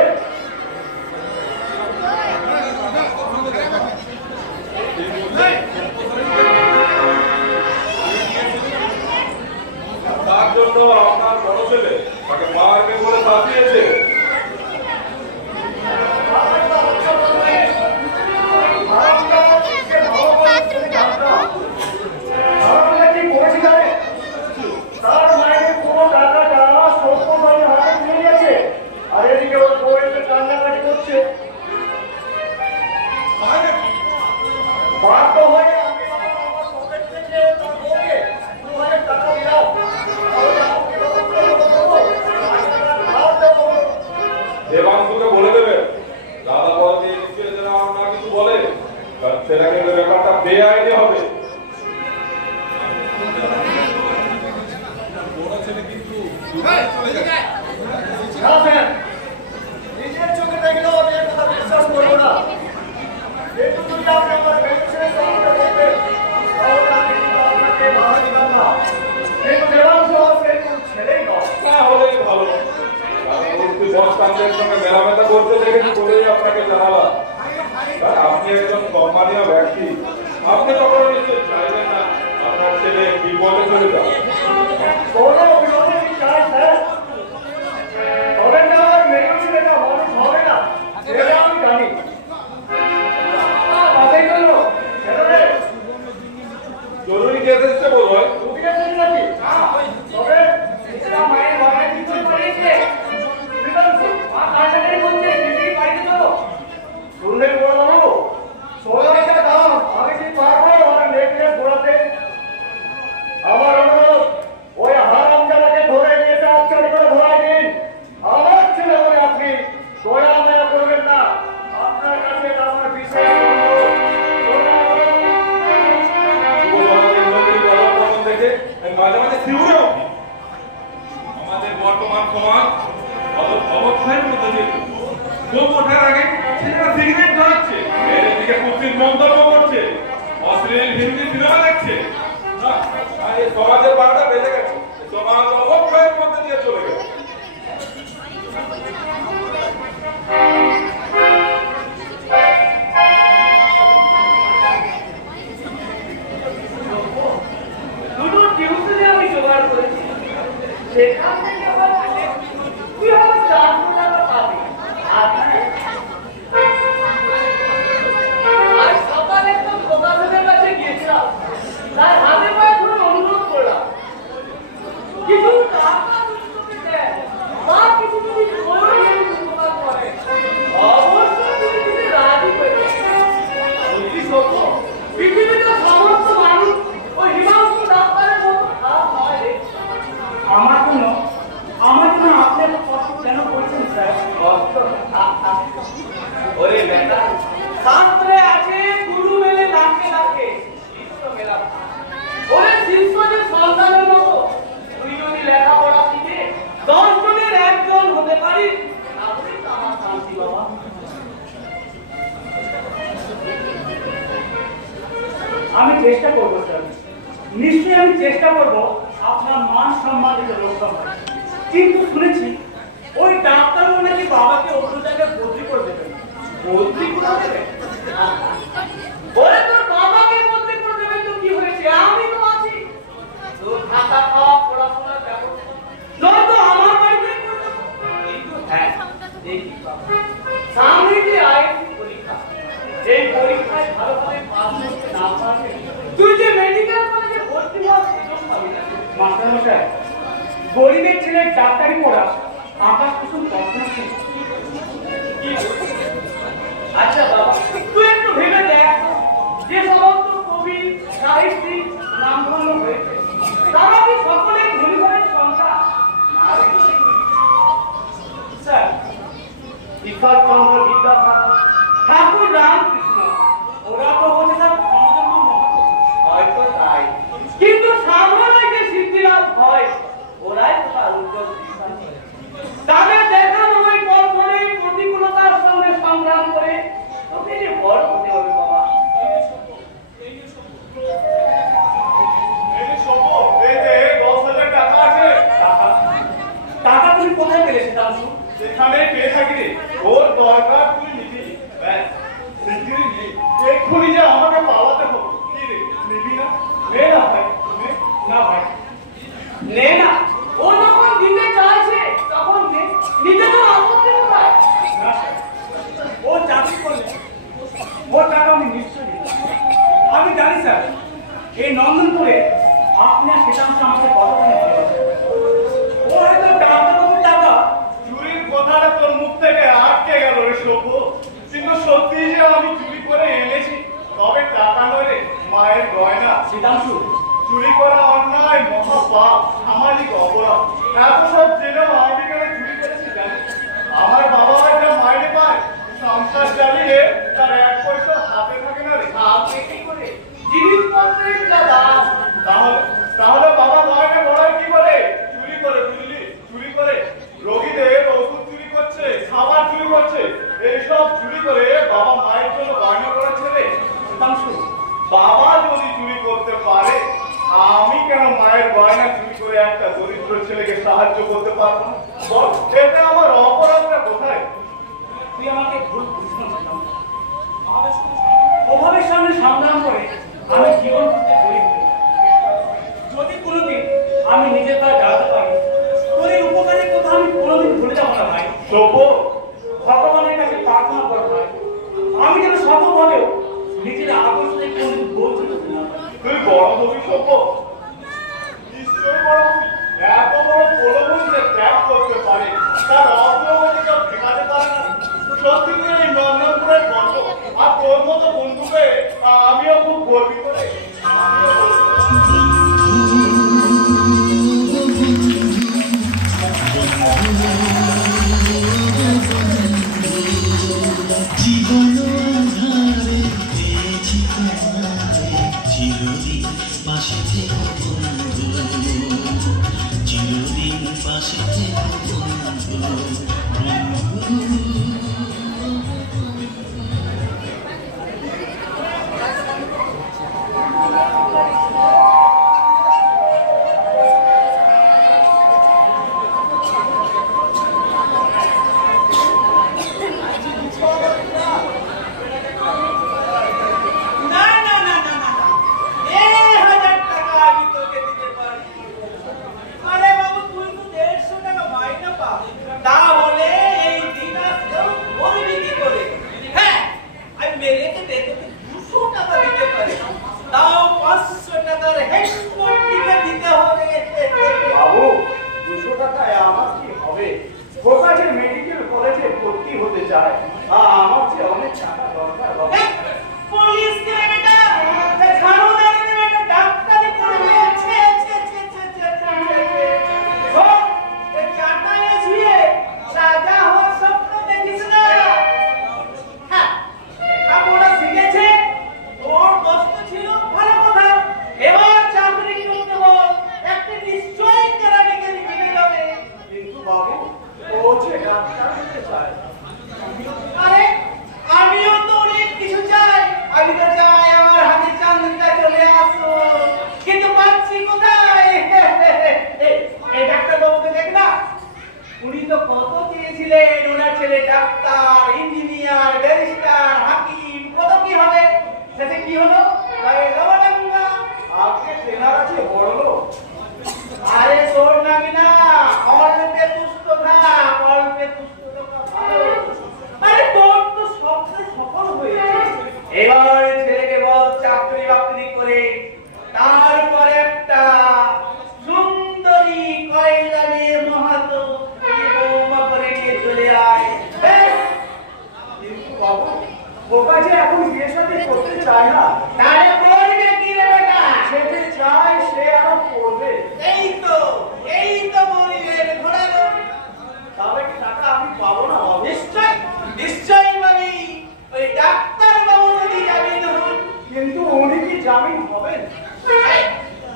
একজন সম্মানীয় ব্যক্তি, আপনি তখন নিশ্চয় চাইবেন না আপনার ছেলে বিপদে চলে যান। কোনো বিপদে কি চাই স্যার? তবে না মেয়ে ছেলেটা মানুষ হবে না, সেটা আমি জানি। তাদের জন্য ছেলেদের জরুরি কেস এসছে বোধ হয়। রুগী আছে নাকি? তবে এটা মায়ের বাগানে কি করে পাঠিয়েছে? মা কাটাকাটি করছে, দিদি বাড়িতে চলো। শুনলেন বড় বাবু, 16 টাকা দাম, আমি কি পারবো আমার মেয়েকে ঘোরাতে? আমার অনুরোধ, ওই হারামজাদাকে ধরে নিয়ে চাকরি করে ধরাই দিন। আমার ছেলে বলে আপনি দয়া মায়া করবেন না। আপনার কাছে এটা আমার বিশেষ অনুরোধ। দেখে মাঝে মাঝে শিউরে ওঠে। আমাদের বর্তমান সমাজ অবক্ষয়ের মধ্যে দিয়ে ঘুম ওঠার আগে ছেলেরা সিগারেট ধরাচ্ছে, মেয়েদের দিকে কুৎসিত মন্তব্য করছে, অশ্লীল হিন্দি সিনেমা দেখছে। এই সমাজের বারোটা বেজে গেছে, সমাজ অবক্ষয়ের মধ্যে দিয়ে চলে গেছে। দুটো টিউশনে আমি জোগাড় করেছি, সেখান থেকে আমার তুই আমার 400 টাকা পাবি। আজ সকালে তো প্রকাশকের কাছে গিয়েছিলাম, তার হাতে পায়ে ধরে অনুরোধ করলাম কিছু টাকা তোকে দেয় বা কিছু যদি করে উপকার করে, অবশ্যই তুই যদি রাজি হয়ে বলছি সত্য, পৃথিবীতে সমস্ত মানুষ ওই হিমাংশু ডাক্তারের মতো খারাপ নয় রে। আমার জন্য আপনি এত কষ্ট কেন করছেন স্যার? কষ্ট? ওরে বেটা, শাস্ত্রে আছে গুরু মেলে লাখে লাখে, শিষ্য মেলা। ওরে শিষ্য যে সন্তানের মতো, তুই যদি লেখাপড়া শিখে 10 জনের একজন হতে পারিস, তাহলে তো আমার শান্তি বাবা। আমি চেষ্টা করবো স্যার, নিশ্চয়ই আমি চেষ্টা করবো আপনার মান সম্মান যাতে রক্ষা হয়। কিন্তু শুনেছি ওই ডাক্তারও নাকি বাবাকে অন্য জায়গায় বদলি করে দেবেন। বদলি করে দেবে? ওরে তোর বাবাকে বদলি করে দেবে তো কি হয়েছে? আমি তো আছি। তোর থাকা খাওয়া পড়াশোনার ব্যবস্থা নয়তো আমার বাড়িতেই করতে হবে। কিন্তু হ্যাঁ, দেখি বাবা, সামনে যে আইএসসি পরীক্ষা, এই পরীক্ষায় ভালোভাবে পাস করতে না পারলে তুই যে মেডিকেল কলেজে ভর্তি হওয়ার সুযোগ পাবি না। মাস্টারমশাই, গরিবের ছেলে ডাক্তারি পড়া আকাশ কুসুম কল্পনা ছিল। কি বলছিস? আচ্ছা বাবা, তুই একটু ভেবে দেখ, যে সমস্ত কবি সাহিত্যিক নামধন্য হয়েছে তারা কি সকলে ধনী ঘরের সন্তান? স্যার, ঈশ্বরচন্দ্র বিদ্যাসাগর, ঠাকুর রামকৃষ্ণ, ওরা তো হচ্ছে স্যার ক্ষমতাধর মহাপুরুষ। হয়তো তাই, কিন্তু সাধনায় যে সিদ্ধি লাভ হয় ওরাই তো তার উজ্জ্বল দৃষ্টান্ত। তাদের দেখানো ওই পথ ধরে প্রতিকূলতার সঙ্গে সংগ্রাম করে তোকে যে বড় হতে হবে বাবা। টাকা তুমি কোথায় পেলে সেটাংশু? সেখানে পেয়ে থাকি রে, ওর দরকার তুই নিবি, ব্যাস। শিগগিরই নে, এক্ষুনি যে আমাকে পাওয়াতে হবে। কি রে, নিবি না? নে না ভাই, নে। না ভাই, নে না, ও যখন দিতে চাইছে তখন নে, নিতে তো আপত্তি কোথায়? না স্যার, ও চাকরি করলে ওর টাকা আমি নিশ্চয়ই দিব। আমি জানি স্যার, এই নন্দনপুরে আপনি আর সেটাংশ আমাকে কতখানি ভালোবাসেন। ও হয়তো ডাক্তারবাবুর টাকা চুরির কথাটা তোর মুখ থেকে আটকে গেল রে সভ্য, কিন্তু সত্যি যে আমি চুরি করে এনেছি, তবে টাকা নয় রে, মায়ের গয়না। সেটাংশু, চুরি করা অন্যায়, মহা পাপ, সামাজিক অপরাধ। এত সব জেনেও আমি কেন চুরি করেছি জানিস? আমার বাবা একটা মাইনে পায়, সংসার চালিয়ে তার 1 পয়সা হাতে থাকে না রে। আপনি কি করে জিনিসপত্রের যা দাম, তাহলে বাবা মায়ের বড়াই কি করে? চুরি করে, বুঝলি? চুরি করে রোগীদের ওষুধ চুরি করছে, খাবার চুরি করছে, এইসব চুরি করে বাবা মায়ের জন্য বায়না করা ছেলে। সেটাংশু, বাবা যদি চুরি করতে পারে, আমি কেন মায়ের গয়না চুরি করে একটা দরিদ্র ছেলেকে সাহায্য করতে পারবো না? বল, এটা আমার অপরাধটা কোথায়? তুই আমাকে ভুল বুঝিস না সেটাংশু। আমাদের শুধু সভ্য, ভগবানের কাছে প্রার্থনা করা হয় আমি যেন সভ্য বলেও নিজের আকর্ষণে কোনদিন বলতে না পারি। তুই বড় কবি সভ্য, নিশ্চয়ই বড় কবি। এত বড় প্রলোভনকে ত্যাগ করতে পারে, তার অগ্রগতিটা ঠেকাতে পারে না। সত্যি করে এই নন্দনপুরের গল্প, আর তোর মতো বন্ধুকে আমিও খুব গর্বিত রে। আমিও গর্বিত। জীবন আধারে পেয়েছি তোমারে, চিরদিন পাশে থেকো বন্ধু, চিরদিন পাশে থেকো বন্ধু, বন্ধু। না না না না না না 1000 টাকা আমি তোকে দিতে পারি। আরে বাবু তুই তো 150 টাকা মাইনে পা, তাহলে এই দিনাজকেও ভরবি কি করে? হ্যাঁ আমি মেরেকে দে তোকে 200 টাকা দিতে পারি, তাও 500 টাকার হেডফোন দিতে হবে। বাবু 200 টাকায় আমার কি হবে? খোকা যে মেডিকেল কলেজে ভর্তি হতে চায়, আমার যে অনেক টাকা দরকার বাবু। পুলিশ কে বেটা ঝাড়ুদার রে বেটা ডাক্তারি পড়বে ছে ছে ছে ছে ছে ও এ চাটায়ে ছিয়ে রাজা হওয়ার স্বপ্ন দেখিস না। হ্যাঁ কাপড়া শিখেছে, ওর কষ্ট ছিল ভালো কথা, এবার চাকরি করতে বল, একটা নিশ্চয়ই কেরানিকে লিখে যাবে। কিন্তু বাবু ও যে ডাক্তার হতে চায়। আরে আমিও তো অনেক কিছু চাই, আমি তো চাই আমার হাতে চাঁদটা চলে আসো, কিন্তু পাচ্ছি কোথায়? এই ডাক্তার বাবুকে দেখ না, উনি তো কত চেয়েছিলেন ওনার ছেলে ডাক্তার, ইঞ্জিনিয়ার, ব্যারিস্টার, হাকিম, কত কি হবে, সেটা কি হলো? আজকে ট্রেনার আছে বড় লোক। আরে তোর নাকি না অল্পে তুষ্ট থাক, অল্পে তুষ্ট থাকা ভালো। আরে তোর তো স্বপ্ন সফল হয়েছে, এবার ছেলেকে বল চাকরি বাকরি করে তারপর একটা সুন্দরী কয়লানে মাহাতো বৌমা করে নিয়ে চলে আয়। ব্যাস, কিন্তু বাবু খোকা যে এখন বিয়ে শাদী করতে চায় না। তাহলে করবে কি রে বেটা? সে যে চায় সে আরো করবে। এই তো বলিলেন ঘোড়ালো। তাহলে কি টাকা আমি পাবো না বাবু? নিশ্চয় নিশ্চয়ই মানে ওই ডাক্তার বাবু যদি জামিন হন। কিন্তু উনি কি জামিন হবেন?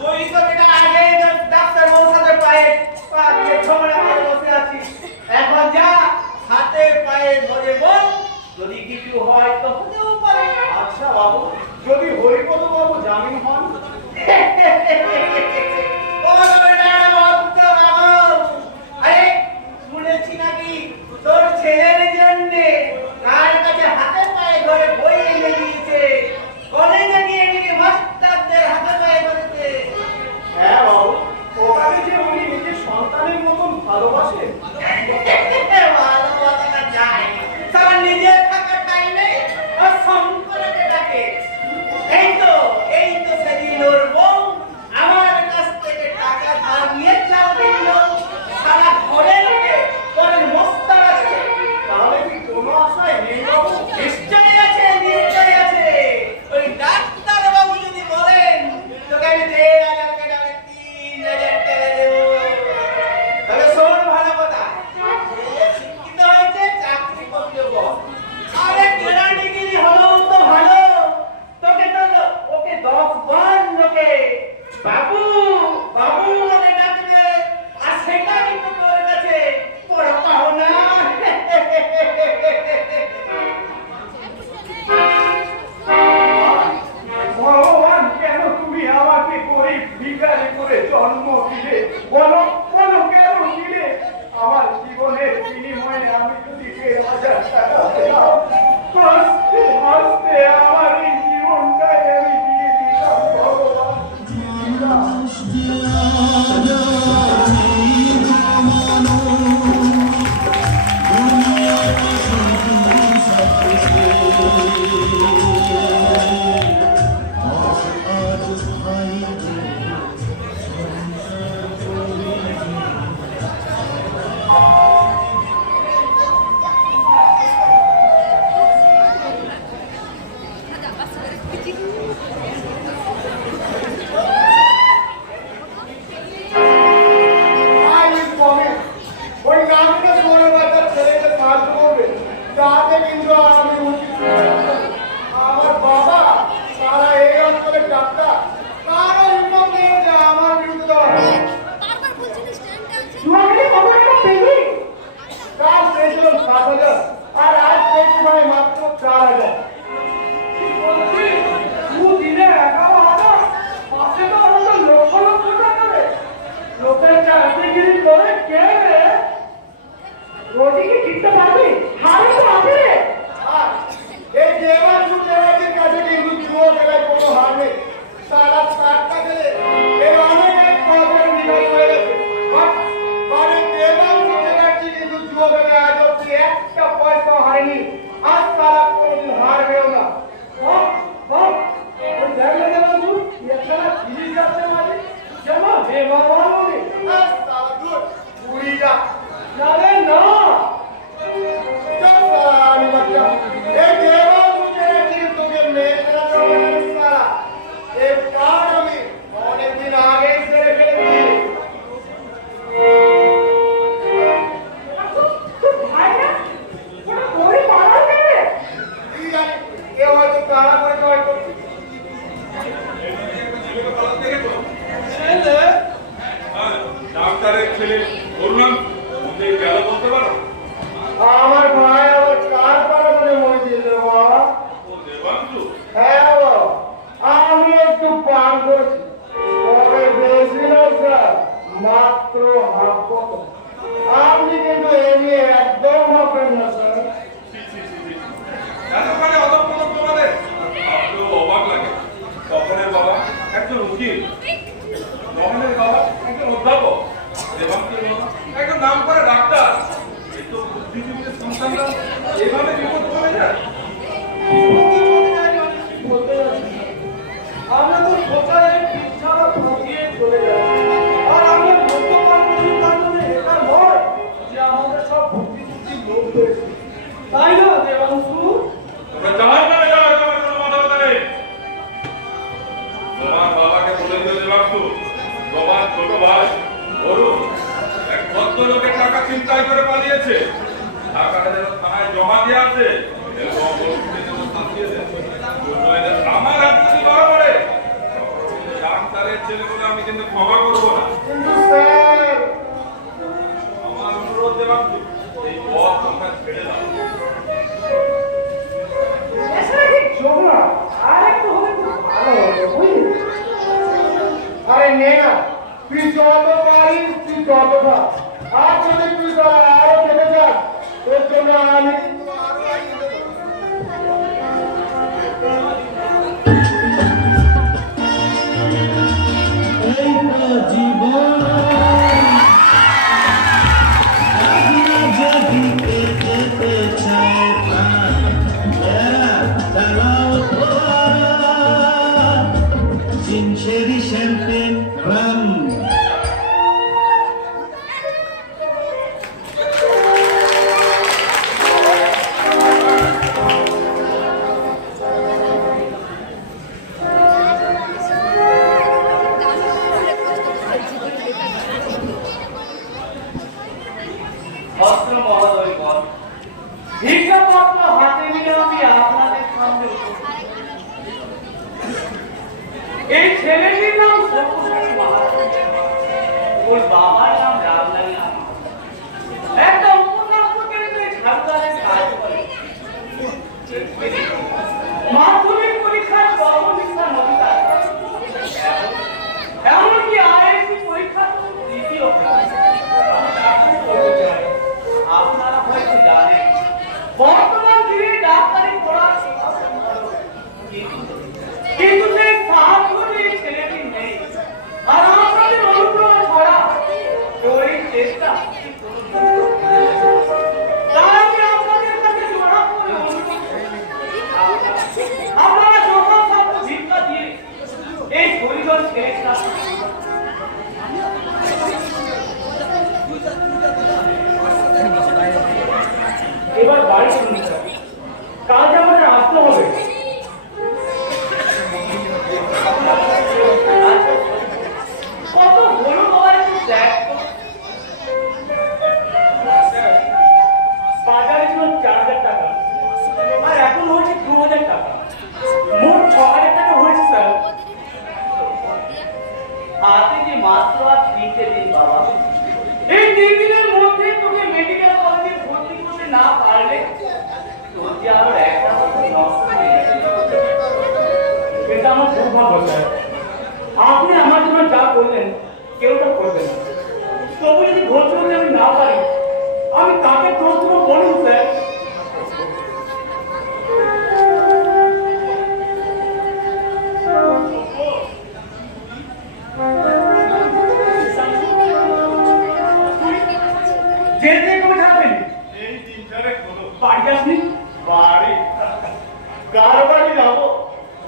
ওই তো বেটা আগে ডাক্তার বাবুর সাথে পায়ে পা দিয়ে ঝগড়া করে বসে আছিস, এখন যা হাতে পায়ে ধরে বল, যদি কিছু হয় তো হতেও পারে। আচ্ছা বাবু, যদি হরিপদ বাবু জামিন হন? আরে শুনেছি নাকি তোর ছেলের জন্য কার কাছে হাতে পায়ে ধরে বই এনে দিয়েছে, কলেজে গিয়ে গিয়ে মাস্টারদের হাতে পায়ে ধরেছে। হ্যাঁ বাবু, ওখানে যে উনি নিজের সন্তানের মতন ভালোবাসেন। ভালোবাসাটা যায় সারা নিজের থাকার টাইমে আর শঙ্করকে ডাকে। এই তো সেদিন ওর বউ আমার কাছ থেকে টাকা ধার নিয়ে চাল দিল, সারা ঘরে লোকে পরের মস্তার আছে। কেউ হয়তো তাড়া করে জয় করছে। ডাক্তারের ছেলে বললাম গেল বলতে পারো? আমার ভাই আবার কার পাড়া বলে মরে দিয়েছে বাবা? ও দেবাংশু? হ্যাঁ বাবা, আমি একটু পান করেছি, তবে বেশি না স্যার, মাত্র হাফ বোতল। আপনি কিন্তু এ নিয়ে একদম ভাববেন না স্যার। এতখানি অদম্য তোমাদের ভাবতেও অবাক লাগে। তপনের বাবা একজন উকিল, মোহনের বাবা একজন অধ্যাপক, দেবাংশুর বাবা একজন নাম করা ডাক্তার। এই তো বুদ্ধিজীবীদের সন্তানরা এভাবে বিপদ চলে যায়। আমরা তো কোথায় পিছাড়া ঠকিয়ে চলে যাচ্ছি, আর আমরা মদ্যপান করি তার জন্য এটা নয় যে আমাদের সব বুদ্ধি লোক হয়েছে, তাই না দেবাংশু? তোমরা যাওয়ার মানে যাওয়ার তোমার কোনো মাথা ব্যথা নেই। তোমার বাবাকে বলে দিও দেবাংশু, তোমার ছোট ভাই অরুণ এক ভদ্রলোকের টাকা ছিনতাই করে পালিয়েছে। টাকাটা যেন থানায় জমা দিয়ে আছে এবং অরুণকে যেন শাস্তিয়ে দেয়। আমার হাত যদি বড় পড়ে ডাক্তারের ছেলে বলে আমি কিন্তু ক্ষমা করবো না। কিন্তু স্যার, আমার অনুরোধ দেবাংশু, এই পথ তোমরা ছেড়ে দাও। এছাড়া ঠিক যোগ না, আর একটু হলে খুব ভালো হতো, বুঝলি? আরে নে না, তুই যত পারিস তুই যত খা। আর যদি তুই আরো খেতে যাস, তোর জন্য আমি কিন্তু আরো এগিয়ে দেবো। এই তো জীবন যদি পেতে চায় প্রাণ, দাঁড়াও জিনসেরি শ্যাম্পেন রাম। ভদ্র মহোদয়গণ, ভিক্ষাপত্র হাতে নিয়ে আমি আপনাদের সামনে উপস্থিত। এই ছেলেটির নাম সত্যসাচী মাহাতো, ওর বাবার নাম রামলাল নামা। একটা উপস্বাস্থ্য কেন্দ্রে ঝাড়ুদারের কাজ করে। মাধ্যমিক পরীক্ষার সর্বনিষ্ঠা অধিকার, এমনকি আইএসসি পরীক্ষা দ্বিতীয় ক্লাস। আপনারা হয়তো জানেন বর্তমান দিনে ডাক্তারি পড়ার কিন্তু সেই সাহায্য এই ছেলেটি নেই। আর আপনাদের অনুগ্রহ ছাড়া ওই চেষ্টা তাই আমি আপনাদের কাছে জোড়া করে অনুরোধ করি, আপনারা যথাসাধ্য ভিক্ষা দিয়ে এই পরিবার ছেলেটা এবার বাড়ি শুনি কাজ আমাদের আসতে হবে। কত হলো বাবা একটু দেখ তো। বাজারে ছিল 4,000 টাকা আর এখন হয়েছে 2,000 টাকা, মোট 6,000 টাকা হয়েছে স্যার। হাতে যে মাত্র আর 3টে দিন বাবা, এই 3 দিনের মধ্যে তোকে মেডিকেল কলেজে ভর্তি করতে না পারলে তোর যে আরো একটা বছর নষ্ট হয়ে যাবে। এটা আমার দুর্ভাগ্য স্যার। আপনি আমার জন্য যা করলেন কেউ তা করবেন না। তবু যদি ভর্তি করতে আমি না পারি, আমি তাকে দোষ দেবো বলুন স্যার। জেল থেকে কবে ছাড়বেন? এই 3-4 হলো। বাড়ি আসনি? বাড়ি কার বাড়ি যাবো?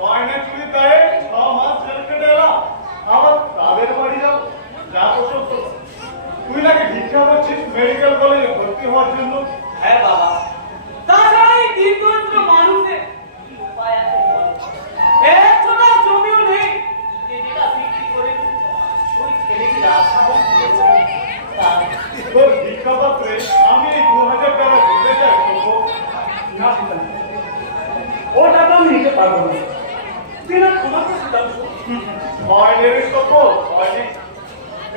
গয়না চুরি দেয় 6 মাস জেল কেটে এলাম, আবার তাদের বাড়ি যাবো? যা বসো তো। তুই নাকি ভিক্ষা করছিস মেডিকেল কলেজে ভর্তি হওয়ার জন্য? হ্যাঁ বাবা, তাছাড়া এই দিনদরিদ্র মানুষের কি উপায় আছে বল? এক ছোটা জমিও নেই যে যেটা বিক্রি করে ওই ছেলেকে রাস্তা তোর ভিক্ষাপত্রে আমি এই 2,000 টাকা দিতে চাই তবু। না, ও টাকা নিতে পারবো না। তুই না তোমাকে সুধাংশু হয়নি রে সফল, হয়নি।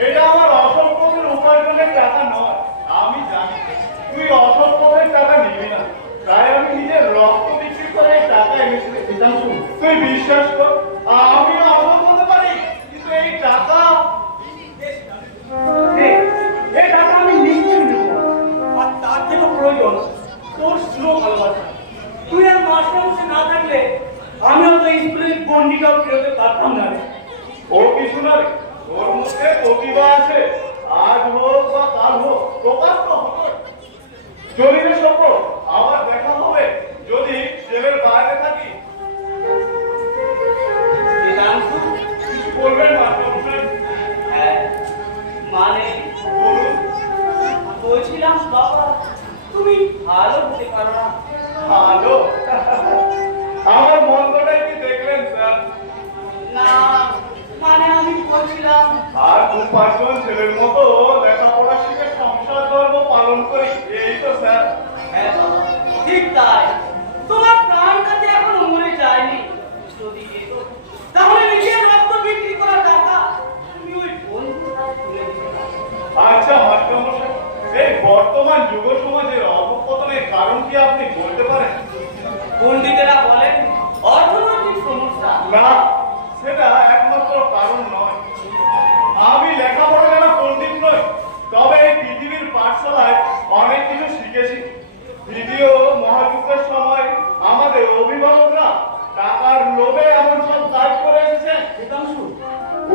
এটা আমার অসম্পদের উপার্জনের টাকা নয়। আমি জানি তুই অসম্পদের টাকা নিবি না, তাই আমি নিজের রক্ত বিক্রি করে এই টাকা এনেছি। সিদ্ধাংশু, তুই বিশ্বাস কর, আমি অসম্প হতে পারি, কিন্তু এই টাকা এই টাকা আমি নিশ্চয়ই নেব। আর তার থেকে প্রয়োজন তোর স্লো ভালোবাসা। তুই আর মাস্টারমশাই না থাকলে আমি হয়তো স্কুলের গন্ডিটাও ফেরোতে পারতাম না রে। ও কিছু না রে, ওর মধ্যে প্রতিভা আছে, আজ হোক বা কাল হোক প্রকাশ তো হবে। চলি রে সফল, আবার দেখা হবে যদি জেলের বাইরে থাকি। সিদ্ধাংশু, কিছু বলবেন মাস্টারমশাই? হ্যাঁ, মানে বলুন। বলছিলাম বাবা তুমি ভালো হতে পারো না। ভালো? আমার মন্দটাই কি দেখলেন স্যার? না মানে আমি বলছিলাম আর 5-জন ছেলের মতো লেখাপড়া শিখে সংসার ধর্ম পালন করি, এই তো স্যার। হ্যাঁ বাবা ঠিক তাই। তোমার প্রাণটা যে এখনো মরে যায়নি। যদি যেত তাহলে নিজের রক্ত বিক্রি করা টাকা তুমি ওই বন্ধুর কাছে তুলে দিতে পারো। আচ্ছা মাস্টারমশাই, এই বর্তমান যুব সমাজের অধঃপতনের কারণ কি আপনি বলতে পারেন? পণ্ডিতেরা বলেন অর্থনৈতিক সমস্যা। না, সেটা একমাত্র কারণ নয়। আমি লেখাপড়া জানা পণ্ডিত নই, তবে এই পৃথিবীর পাঠশালায় অনেক কিছু শিখেছি। দ্বিতীয় মহাযুদ্ধের সময় আমাদের অভিভাবকরা টাকার লোভে এমন সব কাজ করে এসেছে। সিদ্ধাংশু,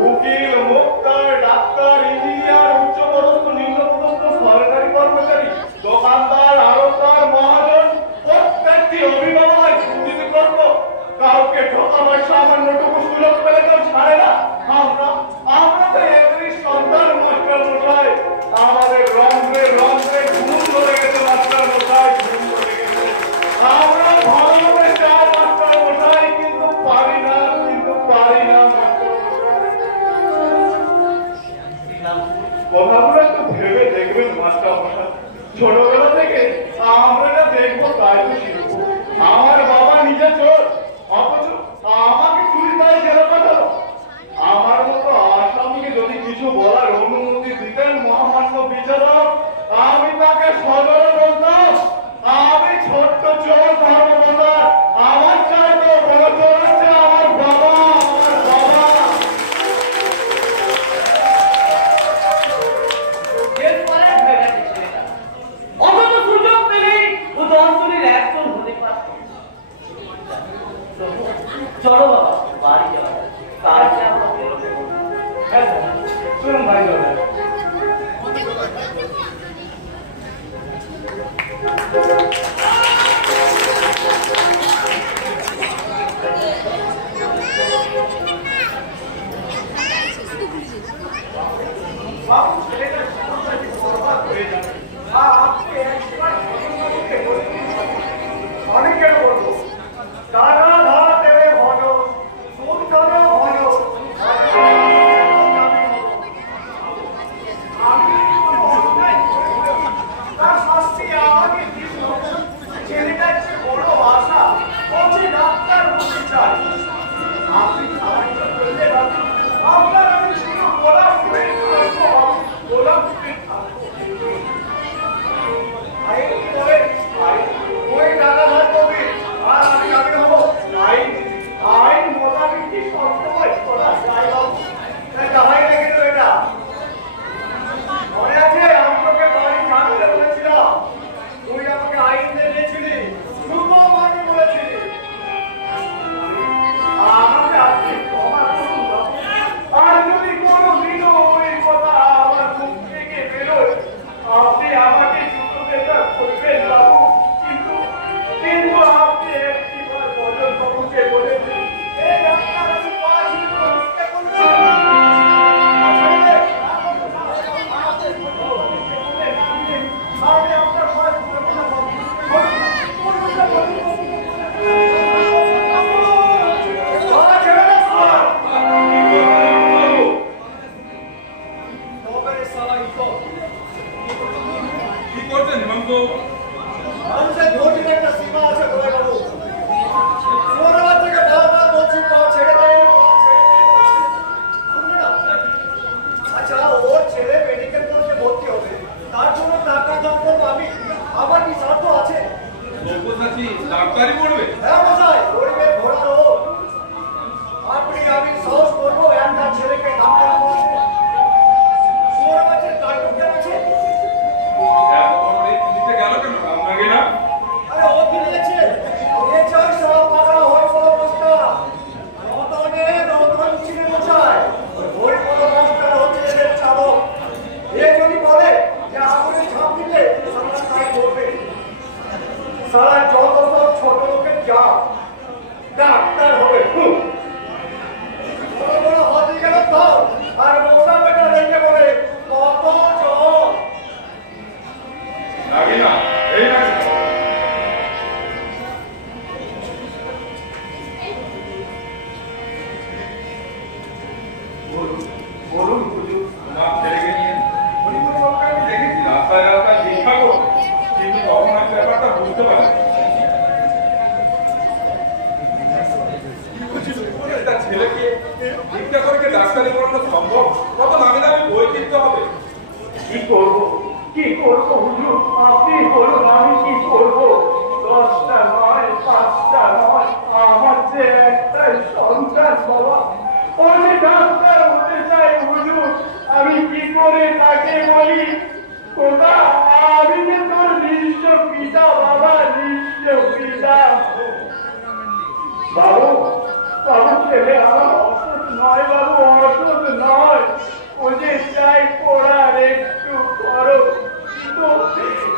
উকিল, মুক্তার, ডাক্তার, ইঞ্জিনিয়ার, উচ্চপদস্থ, নিম্নপদস্থ, সরকারি কর্মচারী, দোকানদার, আড়তদার, মহাজন, প্রত্যেকটি অভিভাবক দুর্নীতি করত। কাউকে ঠকাবার সামান্যটুকু সুযোগ পেলে কেউ ছাড়ে না। আমরা তো এমনি সন্তান মাস্টারমশাই। আমাদের রন্ধ্রে রন্ধ্রে ঘুম ধরে গেছে মাস্টারমশাই, ঘুম ধরে গেছে। আমরা ভালোভাবে চাই মাস্টারমশাই, কিন্তু পারি না কথাগুলো একটু ভেবে দেখবেন মাস্টারমশাই। ছোটবেলা থেকে আমরা যা দেখবো তাই তো শিখবো। আমার বাবা নিজে চোর, অথচ আমাকে চুরি তাই জেলে পাঠালো। আমার মতো আসামিকে যদি কিছু বলার অনুমতি দিতেন মহামান্য বিচারক, আমি তাকে সজোরে বলতাম, আমি ছোট্ট চোর ধর্মপ্রধান, আমার চাইতে বড় চোর হচ্ছে আমার বাবা। এরপরে হয়ে গেছে ছেলেটা। অথচ সুযোগ পেলেই ও 10 জনের একজন হতে পারত। চলো বাবা বাড়ি যাওয়া যাক। কালকে আমরা বেরোতে বলবো। হ্যাঁ স্যার, চলুন বাড়ি যাওয়া যাক। বাবু ছেলেটার সমস্যাটি বরবাদ হয়ে যাবে। আর আপনি একবার ছেলেটাকে বলুন, অনেক কেন বলবো, টাকা ধার দেবে ভজ, সুদ টাকা ভজ, আমি তার শাস্তি আমাকে দিল। ছেলেটার যে বড় আশা, ও যে ডাক্তার হতে চায়। আপনি সাহায্য করলে বাবু, আপনার আমি শুধু গোলাপ ফুলের থাকবো, গোলাপ ফুলের থাকবো। ওই টাকা ধার করবি আর আমি হবো ডাক্তার হবে বড় বড় হতে গেল তো আর মোটা পেটা রেখে বলে কত জ্বর নাকি না এই নাকি বলুন হুজুর তোমার ছেলেকে নিয়ে হরিপুরবাবুকে আমি দেখেছি রাস্তায় রাস্তায় ভিক্ষা করো, কিন্তু তখন আমি ব্যাপারটা বুঝতে পারি একটা ছেলেকে ভিক্ষা করে কি ডাক্তারি করানো সম্ভব? কত দামি দামি বই কিনতে হবে। কি করবো হুজুর আপনি বলুন আমি কি করবো 10টা নয় 5টা নয় আমার যে একটা সন্তান বাবা ও যে ডাক্তার হতে চাই হুজুর আমি কি করে তাকে বলি খোদা আমি যে তোর নিঃস্ব পিতা বাবা নিঃস্ব পিতা বাবু ছেলে আমার অসুখ নয় বাবু অসুখ নয় ও যে চাই পড়ার একটু করো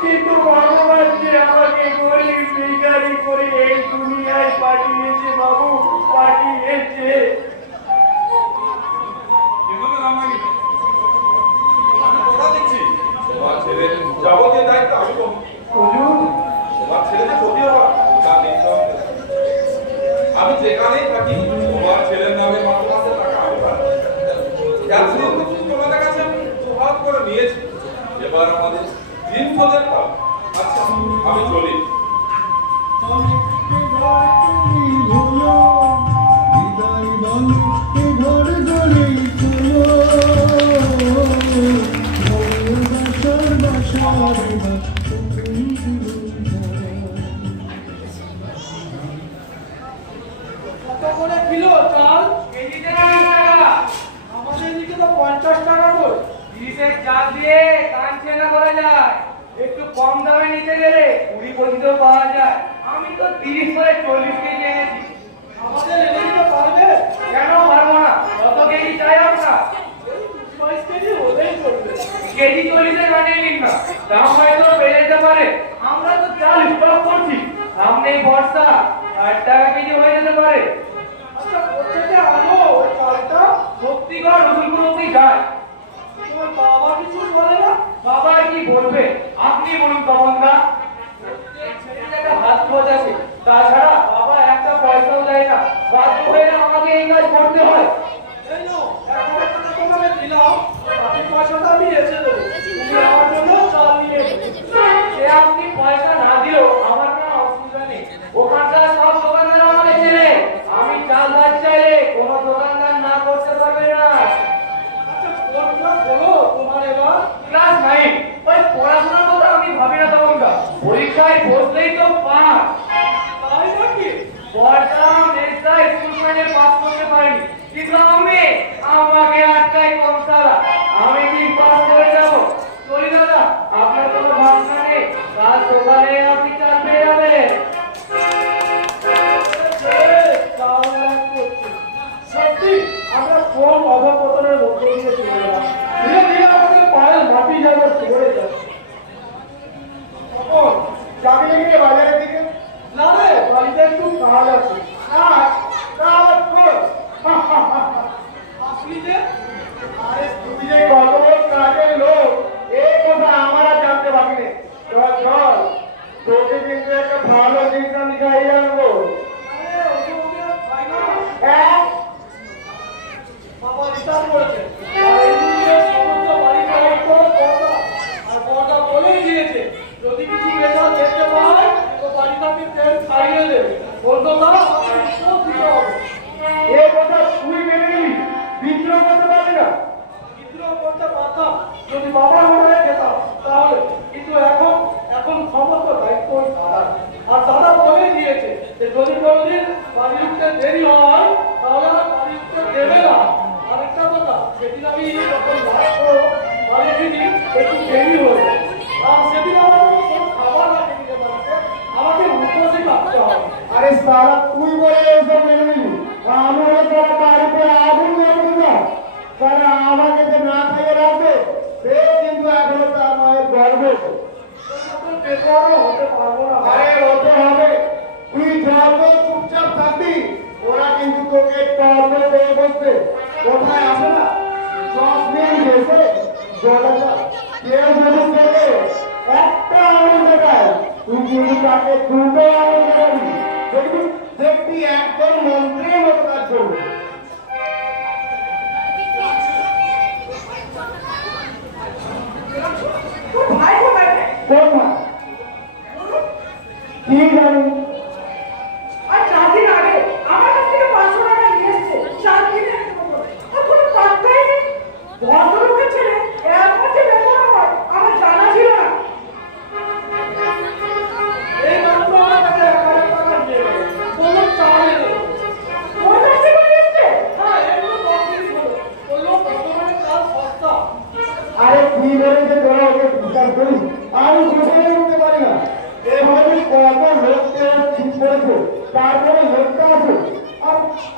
কিন্তু ভগবান যে আমাকে গরিব ভিখারি করে এই দুনিয়ায় পাঠিয়েছে বাবু পাঠিয়েছে কিন্তু তো নাম নাকি আমি কথা দিচ্ছি তোমার ছেলের যাবতীয় দায়িত্ব আমি করবো। হুজুর তোমার ছেলে যে ক্ষতি হবে তা নিতে হবে। আমি যেখানেই থাকি তোমার ছেলের নামে মাসে মাসে টাকা আমি পাঠাই। এতদিন তো তোমাদের কাছে আমি হাত করে নিয়েছি, এবার আমাদের দিন খোঁজের পাল। আচ্ছা আমি চলি। কত করে কিলো চাল? কেজিতে 30 টাকা। আমাদের এদিকে তো 50 টাকা করে। 30-এর চাল দিয়ে কান চেনা করা যায়। একটু কম দামে নিতে গেলে 20-25 পাওয়া যায়। আমি তো 30 করে 40 কেজি এনেছি। আমাদের এদিকে পারবে? কেন পারবো না? কত কেজি চাই আপনার? 22 কেজি হলেই চলবে। কেজি 40-এ বানিয়ে নিন না, দাম হয়তো বেড়ে যেতে পারে। আমরা তো চাল স্টক করছি, সামনেই বর্ষা, 60 টাকা কেজি হয়ে যেতে পারে। আচ্ছা কোথেকে আনো ওই চালটা? সত্যিকার রসুলপুর অব্দি যায়। তোর বাবা কিছু বলে না? বাবা আর কি বলবে? আপনি বলুন তপনদা। প্রত্যেক ছেলের একটা হাত খরচ আছে, তাছাড়া বাবা একটা পয়সাও দেয় না। বাধ্য হয়ে আমাকে এই কাজ করতে হয়। এই নাও, 1000 টাকা তোমাকে দিলাম, বাকি পয়সাটা আমি এসে দেবো। তুমি আমার জন্য চাল নিয়ে এসো। সে আপনি পয়সা না দিলেও আমার কোনো অসুবিধা নেই। ওখানকার সব দোকানদার আমাকে চেনে। আমি চাল ভাত চাইলে কোনো দোকানদার না করতে পারবে না। আচ্ছা কোন ক্লাস হলো তোমার এবার? ক্লাস 9। ওই পড়াশোনার কথা আমি ভাবি না তখনকার। পরীক্ষায় বসলেই তো পাস। তাই নাকি? পড়তাম নেক্সট স্কুল মানে পাস করতে পারিনি, কিন্তু আমাকে আটকাই কমসালা। আমি ঠিক পাস করে যাবো। চলি দাদা, আপনার কোনো ভাবনা নেই, কাল সকালে আপনি চাল পেয়ে যাবেন। সত্যি আমরা কোন অধপতনের মধ্যে দিয়ে চলে গেলাম। ধীরে ধীরে আমাদের পায়ের মাটি যেন সরে যাচ্ছে। তখন যাবি নাকি রে বাজারের দিকে? না রে, বাড়িতে একটু কাজ আছে। কাজ কর। আপনি যে আরে তুই যে কত বড় কাজের লোক এই কথা আমার আর জানতে বাকি নেই। চল তোকে কিন্তু একটা ভালো জিনিস আমি খাইয়ে আনবো। আরে ওকে খাই না। হ্যাঁ বাবা রিটার্ন করেছে। আর এই নিয়ে সমস্ত বাড়ি দায়িত্ব বড়দা। আর বড়দা বলেই দিয়েছে, যদি কিছু রেজাল্ট দেখতে পায় তো বাড়িটাকে তেল খাইয়ে দেবে। বলতো না আমাকে রিপোর্ট দিতে হবে। এই কথা তুই মেনে নিবি? বিদ্রোহ করতে পারবি না? বিদ্রোহ করতে পারতাম যদি বাবার হয়ে যেতাম তাহলে, কিন্তু এখন সমস্ত দায়িত্ব ওই দাদার। আর দাদা বলে দিয়েছে যে যদি কোনোদিন বাড়ি উঠতে দেরি হয় তাহলে আর বাড়ি উঠতে দেবে না। আরেকটা কথা, সেদিন আমি যখন রাত্র বাড়ি ফিরি একটু দেরি হয়ে যায়, আর সেদিন আমার কোনো খাবার না খেতে পারছে, আমাকে উপসে থাকতে হবে। আরে সারা তুই বলে এসব মেনে নিবি? আমরা তোরা বাড়িতে আগুন জ্বালবো না। সারা আমাকে যে না খাইয়ে রাখবে সে কিন্তু এখনো তার মায়ের গর্ব। তখন বেকারও হতে পারবো না। আরে হতে হবে। তুই যত চুপচাপ থাকবি তর্ক করে বসবে, কোথায় আসে না 10 মিনিট এসে জলাটা কেউ যদি থেকে একটা আঙুল দেখায়, তুই কিন্তু তাকে দুটো আঙুল দেখাবি, দেখবি দেখবি একদম মন্ত্রীর মতো কাজ করবে। তোর ভাই কোথায় রে? কোথায় কি জানি, আর 4 দিন আগে আমার কাছ থেকে 500 টাকা নিয়ে এসেছে, 4 দিনে আর কোনো পাত্তাই নেই। ভদ্রলোকের ছেলে এমন যে ব্যবহার হয় আমার জানা ছিল না। এই মাত্র আমার কাছে 1000 টাকা দিয়ে গেল, বললো চাল এলো। ওর কাছ থেকে নিয়ে এসেছে? হ্যাঁ, এগুলো তখনই বললো, বললো বর্তমানে চাল সস্তা। আরে কি বলে যে তোরা ওকে বিচার করি, আমি বুঝে উঠতে পারি না। এভাবে কত লোককে ঠিক করেছে, তারপরে লোকটা আছে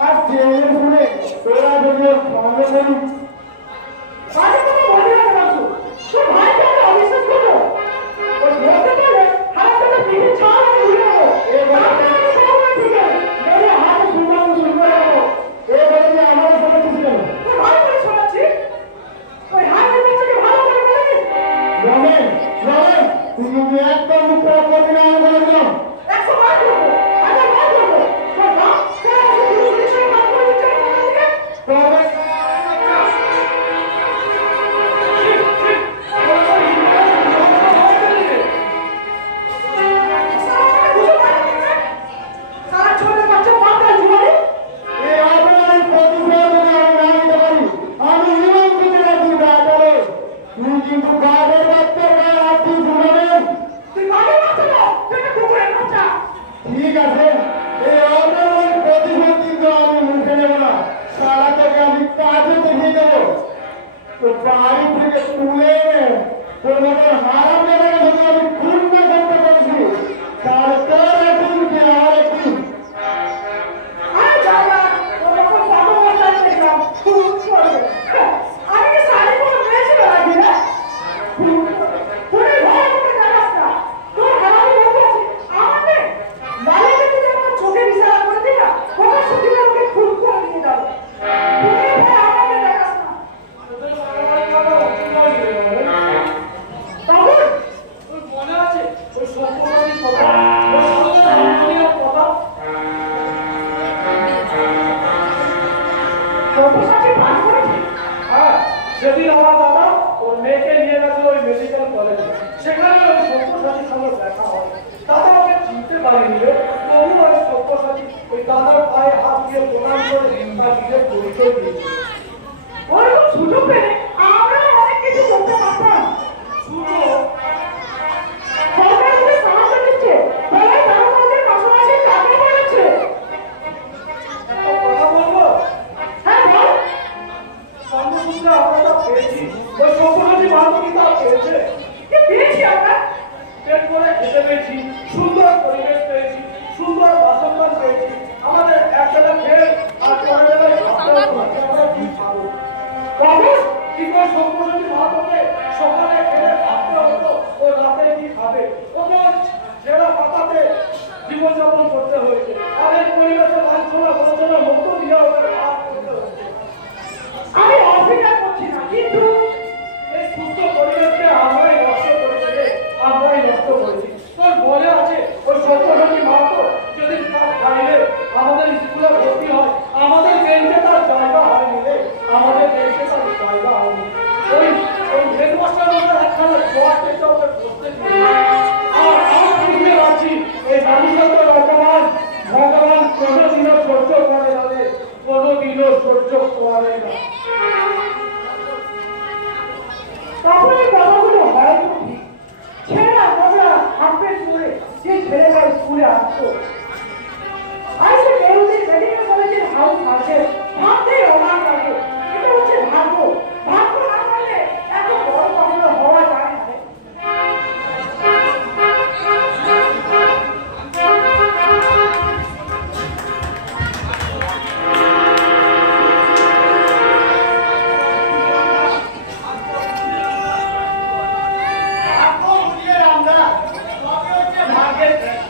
আর জেনে শুনে তোরা যদি ওর সঙ্গে করি, বাজে কথা বলবি না বাবু। তোর ভাইকে আমি অবিশ্বাস করবো? ও বলতে পারলে হাত থেকে পিঠে ছাড় আমি উড়ে যাবো। এবার আমি সবাই ঠিক আছে, মেরে হাতে সুন্দর শুরু করে দেবো। এবারে যে আমার সাথে কিছু নেই। তোর ভাই করে শোনাচ্ছি। ওই হাতের বাচ্চাকে ভালো করে বলে দিস। রমেন, রমেন, তুই কিন্তু একদম মুখ খারাপ করবি না, আমি বলে দিলাম। 100 বার করবো, 1000 বার করবো। তোর বাপ তোর আমাকে পুলিশের সঙ্গে কাজ করে দিচ্ছে না কোথা থেকে? তবে সারা বুঝে পারবি না? সারা ছোট বাচ্চা পাতা জুয়ারি। এই আপনার প্রতিশোধ যদি আমি না নিতে পারি, আমি ইমাম থেকে রাখি ডাকালে। তুই কিন্তু বাঘের বাচ্চার গায়ে হাত দিয়ে ঘুমাবেন। তুই বাড়ি বাচ্চা না, তুই একটা কুকুরের বাচ্চা। ঠিক আছে, এই অপরাধের প্রতিশোধ কিন্তু আমি মুখে নেব না। সারা তোকে আমি কাজে দেখিয়ে দেবো। তো বাড়ি থেকে তুলে এনে তোর মতো হারাম জায়গায় যদি আমি খুন না করতে পারছি, তাহলে তোর একদিন কি আমার একদিন। আরে যাওয়া, তোর এখন বাবা বাচ্চা দেখলাম, খুব করবে। আমি কি শাড়ি পরে মেয়েছিল নাকি রে? তোর এই ভয় আমাকে দেখাস না। তোর হারামি বন্ধু আছে, আমার নেই। নালে যদি তুই আমার চোখে ইশারা করে দিই না, ওটা সত্যি আমাকে খুন করে দিয়ে যাবে। তুই এই ভয় আমাকে দেখাস না। তোদের মারামারি করা অপরাধ হয়ে গেল রে। বাবু, তোর মনে আছে ওই সম্পর্কের কথা, ওই সামনে হামদুলিয়ার কথা? কত সাথে ভাগ করেছি? হ্যাঁ, সেদিন আমার দাদা ওর মেয়েকে নিয়ে গেছিল ওই মেডিকেল কলেজে, সেখানে ওই সব্যসাচীর সঙ্গে দেখা হয়। দাদা ওকে চিনতে পারেনি রে, তবু ওই সব্যসাচী ওই দাদার পায়ে হাত দিয়ে প্রণাম করে তার নিজের পরিচয় দিয়েছে। ওরকম সুযোগ পেলে আমরা অনেক কিছু করতে পারতাম। সুযোগ? সরকার করে সাহায্য দিচ্ছে, তারাই তারা আমাদের পাশাপাশি চাকরি করেছে। একটা কথা বলবো, হ্যাঁ বল। কর্মসূত্রে আমরা তা পেয়েছি, ওই সব্যসাচী বান্ধবী তা পেয়েছে। কি পেয়েছি আমরা? পেট করে খেতে পেয়েছি, সুন্দর পরিবেশ পেয়েছি, সুন্দর বাসস্থান পেয়েছি। আমাদের এক বেলা খেয়ে আর পরের বেলায় ভাবতে হতো না যে আমরা কি খাবো। বাবু, কি করে সব্যসাচী ভাবকে সকালে খেলে ভাবতে হতো ও রাতে কি খাবে। ওকে ছেঁড়া পাতাতে জীবনযাপন করতে হয়েছে। আর এই পরিবেশে লাঞ্ছনা বঞ্চনা মুক্ত দিয়ে ওকে ভাব করতে হয়েছে। আমি অস্বীকার করছি না, কিন্তু এই সুস্থ পরিবেশকে আমরাই নষ্ট করেছি রে, আমরাই নষ্ট করেছি। তোর মনে আছে ওই সত্যসাচী মাহাতো যেদিন তার খাইলে আমাদের স্কুলে ভর্তি হয়, আমাদের বেঞ্চে তার জায়গা হয়নি রে, আমাদের বেঞ্চে তার জায়গা হয়নি। ওই ওই হেডমাস্টার আমাদের একখানা জোয়ার চেষ্টা ওকে করতে দিয়েছে। আর আমি বুঝতে পারছি এই ভবিষ্যতে বর্তমান ভগবান কোনোদিনও সহ্য করে না রে, কোনোদিনও সহ্য করে না। তখন এই কথাগুলো হয়তো ঠিক। ছেলেরা আমরা হাফের দূরে যে ছেলেরা স্কুলে আসতো, আজকে বেরোদিন মেডিকেল কলেজের হাউস আছে, ভাবতেই অবাক লাগে। এটা হচ্ছে ভাগ্য। ভাগ্য না থাকলে এত বড় কখনো হওয়া যায় না রে। ভাগ্য বুঝিয়ে রামদা, তবে হচ্ছে ভাগ্যের খেলা।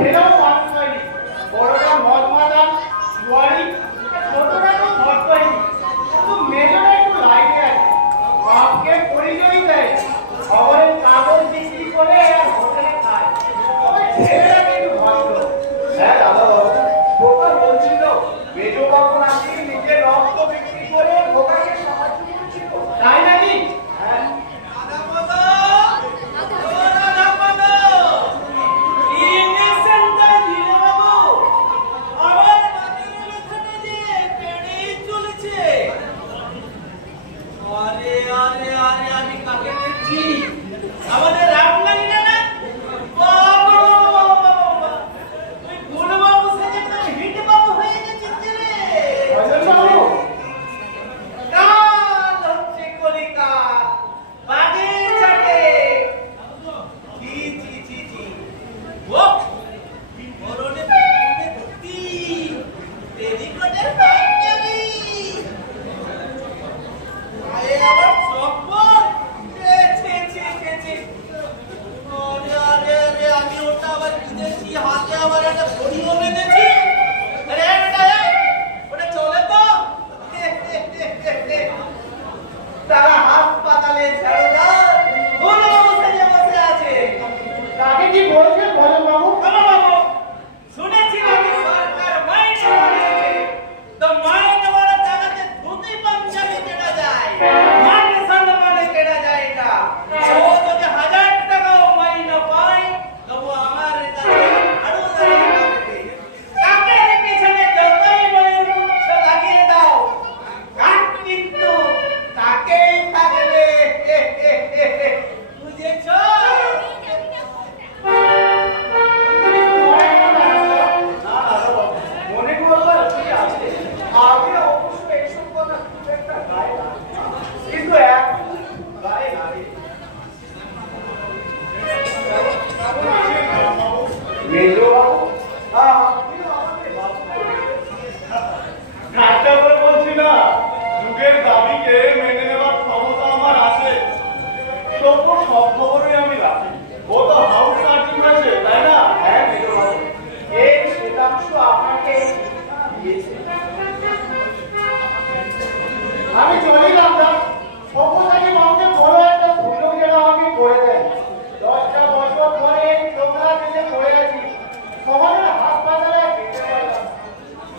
ছেলেও মানুষ হয়নি, বড়টা মদ মাতাল জুয়ারি, ছোটটা তো মদ পায়নি, শুধু মেজটা একটু লাইনে আছে, বাপকে পরিচয় দেয়, খবরের কাগজ বিক্রি করে আর হোটেলে খায়, তবে ছেলেরা কিন্তু ভদ্র। হ্যাঁ দাদা বাবু, খোকা বলছিল মেজ বাবু নাকি নিজের রক্ত বিক্রি করে খোকাকে সাহায্য করছিল, তাই নাকি? হ্যাঁ। আমাদের রামলালি না না বাবা বাবা বাবা তুই গুণবাবু সাথে তো হিট বাবু হয়ে গেছিস রে অজয় বাবু, কাল হচ্ছে কলিকা বাগে চাটে জি জি জি জি ও মরণে পেটে ভর্তি দেরি কোটের বাচ্চারি আয়ে আবার চপ্পল ছে ছে ছে ছে ছে আরে আরে আরে আমি ওটা আবার কিনেছি হাতে আবার একটা ঘড়িও বেঁধেছি আরে ওটা চলে তো তারা হাসপাতালে ঝাড়ুদার বলো বসে বসে আছে তাকে কি বলছেন ভজন বাবু? বাবা বাবু শুনেছি নাকি সরকার মাইনে বাড়িয়েছে তো মাইনে বাড়া জায়গাতে ধুতি পাঞ্জাবি কেনা যায় মানে সম্মানে কেনা যায় না ও যদি 1000 টাকাও মাইনে পায় তবু আমার কাছে আরো দাঁড়িয়ে কাকে পিছনে যতই বইয়ের মুখ লাগিয়ে দাও কাক কিন্তু তাকেই থাকবে বুঝেছ মনে করবার কি আছে? আগে অবশ্য এইসব কথা খুব একটা গায়ে না, কিন্তু এখন গায়ে লাগে। মেজ বাবু, আপনি আমাকে বাবু বলছেন। ঠাট্টা করে বলছি না, যুগের দাবিকে মেনে নেওয়ার ক্ষমতা আমার আছে। সভ্য সব খবরই আমি রাখি। ও তো হাউস সার্চিং আছে, তাই না? হ্যাঁ মেজ বাবু, এই শতাংশ আপনাকে দিয়েছে। আমি চলিলাম না, সভ্যতাকে বাবুকে বড় একটা সুযোগ যেন আমাকে করে দেয়। 10টা বছর ধরে চোখা দিতে পড়ে আছি, সমাজের হাসপাতালে যেতে পারলাম না।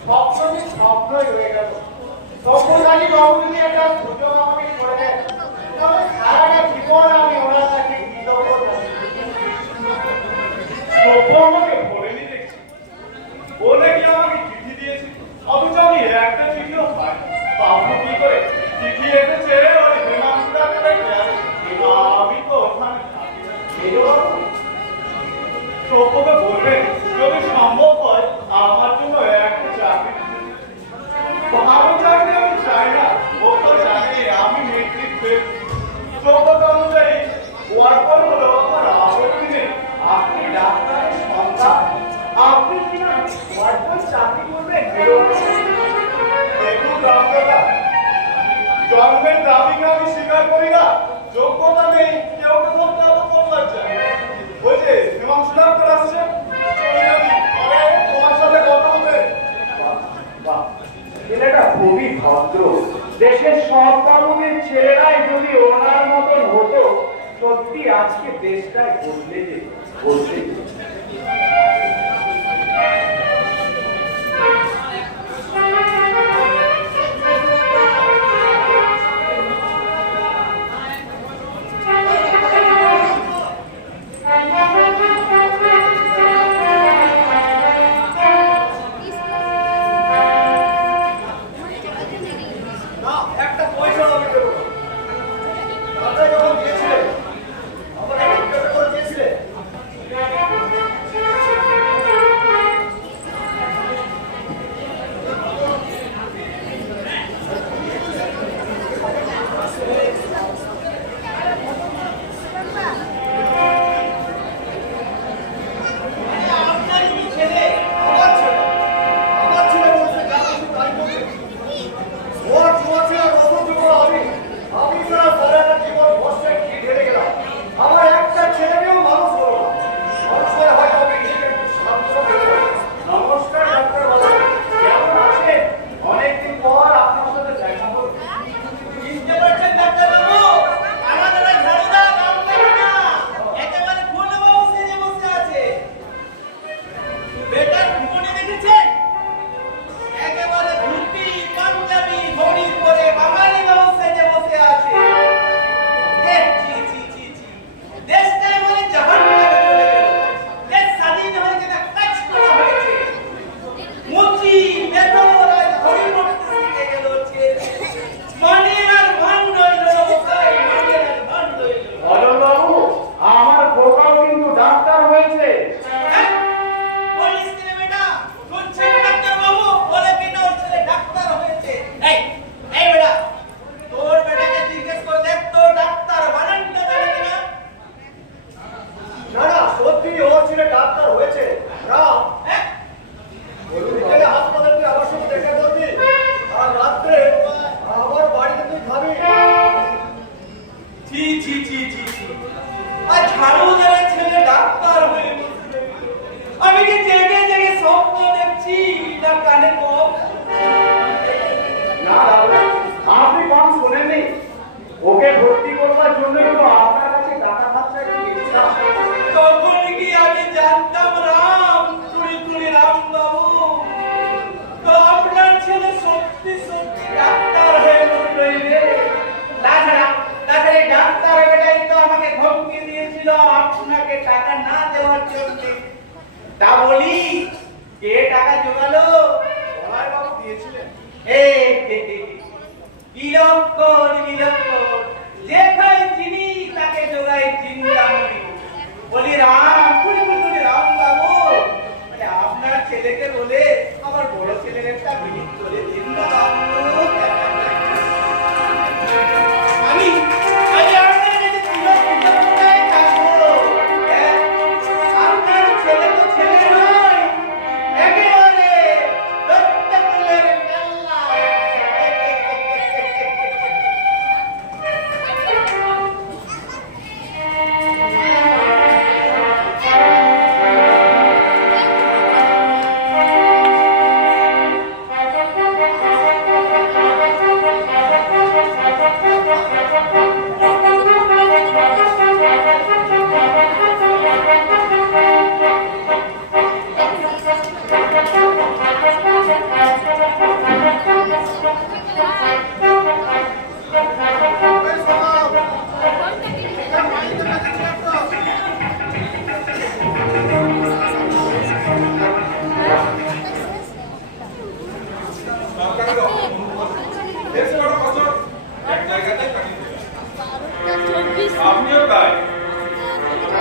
স্বপ্নটি স্বপ্নই রয়ে গেল। সভ্যতাকে বাবু যদি একটা সুযোগ আমাকে করে দেয়, তবে সারাটা জীবন আমি ওনার কাছে কৃতজ্ঞ থাকবো। সভ্য আমাকে বলেনি দেখছি। ও নাকি আমাকে চিঠি দিয়েছে, অথচ আমি একটা চিঠিও পাই। পাবো কি করে? চিঠি এসেছে ওই হেমাংশুদার কাছে। আমি তো ওখানে থাকি না। মেজ বাবু, সভ্যকে বলবেন যদি সম্ভব হয় আমার জন্য একটা চাকরি দিতে। ভালো চাকরি আমি চাই না, ও তো জানে আমি মেট্রিক ফেল। যোগ্যতা অনুযায়ী ওয়ার্কার হলো আমার আপত্তি নেই। আপনি ডাক্তারের সন্তান, আপনি কিনা ওয়ার্ডবয় চাকরি করবেন? মেজ বাবু, দেখুন রামদাদা, জন্মের দাবিকে আমি স্বীকার করি না। যোগ্যতা নেই কেউ কেউ করতে চায়। ওই যে হেমাংশুদার করে আসছে, চলে যাবি। আরে তোমার সাথে কথা বলবে। বাহ, ছেলেটা খুবই ভদ্র। দেশের সব বাবুদের ছেলেরাই যদি ওনার মতন হতো, সত্যি আজকে দেশটাই বদলে যেত, বদলে যেত। একটা পয়সা আমি দেবো আপনারা যখন গিয়েছিলেন, আমাকে জিজ্ঞাসা করে দিয়েছিলেন। বেশি না কানে কম? না দাদা, আপনি কম শোনেননি। ওকে ভর্তি করবার জন্যই তো আপনার কাছে টাকা খরচা দিয়েছিলাম। তখন কি আমি জানতাম রাম, তুড়ি তুড়ি রাম বাবু? তো আপনার ছেলে সত্যি সত্যি ডাক্তার হয়ে রইবে। তাছাড়া এই ডাক্তার বেটাই তো আমাকে ধমকি দিয়েছিল আপনাকে টাকা না দেওয়ার জন্য। তা বলি, কে টাকা জোগালো? বলাই বাবু দিয়েছিলেন। বিলক্ষণ যেখানে চিনি তাকে জোগাই চিন্তামণি। বলি রাম, তুই রাম বাবু, মানে আপনার ছেলেকে বলে আমার বড় ছেলের একটা বিহিত করে দিন না বাবু। আমি আপনার কাছে চিরকৃতজ্ঞতায় থাকবো। হ্যাঁ, আপনার ছেলে তো ছেলে নয়, একেবারে দত্তকুলের কেল্লা। সরকারের দেশ বড় বছর এক জায়গাতে কাটিয়ে দেবে। আপনিও তাই।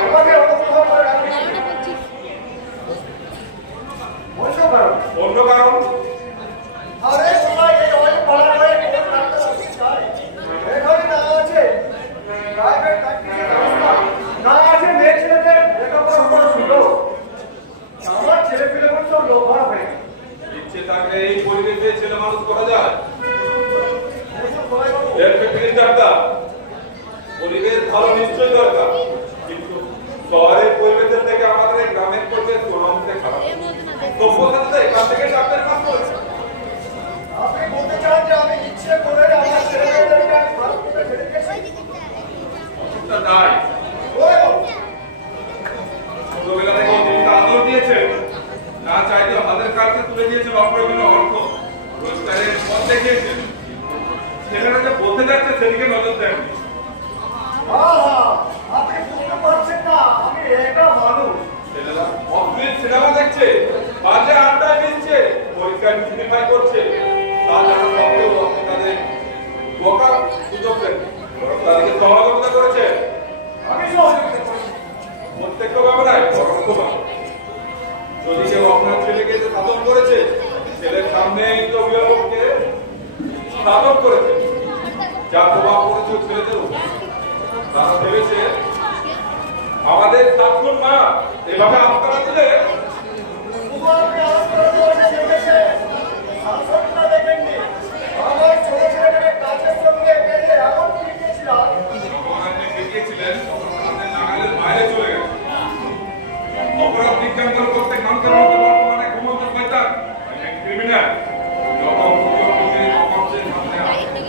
আমাকে অনুগ্রহ করে রাখবেন। অন্য কারণ। অন্য কারণ? আরে সবাই এই অনেক পাড়া করে কোন ডাক্তার অফিস যায়। এখানে না আছে প্রাইভেট প্র্যাকটিসের ব্যবস্থা, না আছে মেয়ে ছেলেদের লেখাপড়া করার সুযোগ। আমার ছেলে পেলেগুলো সব লোক ভরা হয়ে গেছে। ইচ্ছে থাকলে এই পরিবেশে ছেলে মানুষ করা যায়। এসব সবাই বাবু, এর ফ্যাক্টরি ডাক্তার পরিবেশ ভালো নিশ্চয়ই দরকার, কিন্তু শহরের পরিবেশের থেকে আমাদের এই গ্রামের পরিবেশ কোনো অংশে খারাপ। সভ্যতাতে এখান থেকে ডাক্তার কাজ করেছে। আপনি বলতে চান যে আমি ইচ্ছে করে আমার ছেলেমেয়েদেরকে আমি ভারত থেকে ছেড়ে দিয়েছি? অসুখটা নাই। ওই বাবু, ছোটবেলা থেকে অতিরিক্ত আদর দিয়েছে, না চাইতেও হাতের কাছে তুলে দিয়েছে অপ্রয়োজনীয় অর্থ, রোজগারের পথ দেখিয়েছে। ছেলেরা যে বলতে যাচ্ছে সেদিকে নজর দেননি। আহা, আপনি বুঝতে পারছেন না আমি একা মানুষ। ছেলেরা অশ্লীল সিনেমা দেখছে, বাজে আড্ডায় দিচ্ছে, পরীক্ষায় সিনেমায় করছে, তা জানা সত্ত্বেও আপনি তাদের বোকার সুযোগ দেন, বরং তাদেরকে সহযোগিতা করেছে। আমি সহযোগিতা করি। প্রত্যেকটা ব্যাপারে পরোক্ষভাবে। যদি কেউ আপনার ছেলেকে যে শাসন করেছে, ছেলের সামনেই তো অভিভাবককে শাসন করেছে, যা প্রভাব পড়েছে ছেলেদের উপর। তারা ভেবেছে আমাদের ঠাকুর মা এভাবে আস্তানা দিলে তবু আপনি আলোচনা করে দেখেছেন, শাসনটা দেখেননি। আমার ছোট ছেলেটাকে কাজের সঙ্গে বেঁধে এমন শিখিয়েছিলাম, যখন আপনি শিখিয়েছিলেন তখন আপনি নাগালের বাইরে চলে গেছেন। অপরাধ বিজ্ঞান করতে মানুষের মধ্যে বর্তমানে ঘুমন্ত শয়তান, ক্রিমিনাল, যখন সুযোগ বুঝে তখন সে সামনে আসে।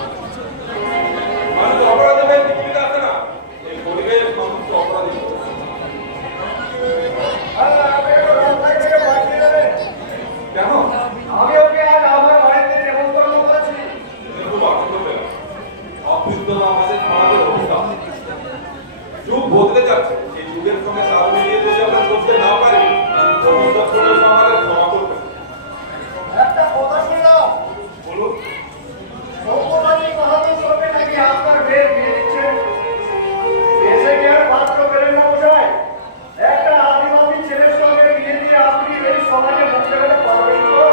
মানুষ অপরাধে ভাই পৃথিবীতে আসে না, এই পরিবেশ মানুষকে অপরাধী করে। আর আপনি একটু রাস্তায় থেকে পাঠিয়ে দেবেন। কেন? আমি ওকে আজ আমার বাড়িতে নেমন্তন্ন করেছি। খুব আনন্দ পেলাম। অভ্যুত্থান আমাদের সমাজের অবস্থা। যুগ বদলে যাচ্ছে, এই যুগের সঙ্গে তাল মিলিয়ে যদি আমরা চলতে না পারি, ভবিষ্যৎ প্রজন্ম আমাদের ক্ষমা করবে না। একটা কথা শুনলাম, বলুন। সৌম্যবাদী মাহাতোর সঙ্গে নাকি আপনার মেয়ের বিয়ে দিচ্ছেন। দেশে কি আর পাত্র পেলেন না বোঝায়? একটা আদিবাসী ছেলের সঙ্গে বিয়ে দিয়ে আপনি এই সমাজে মুখ দেখাতে পারবেন তো?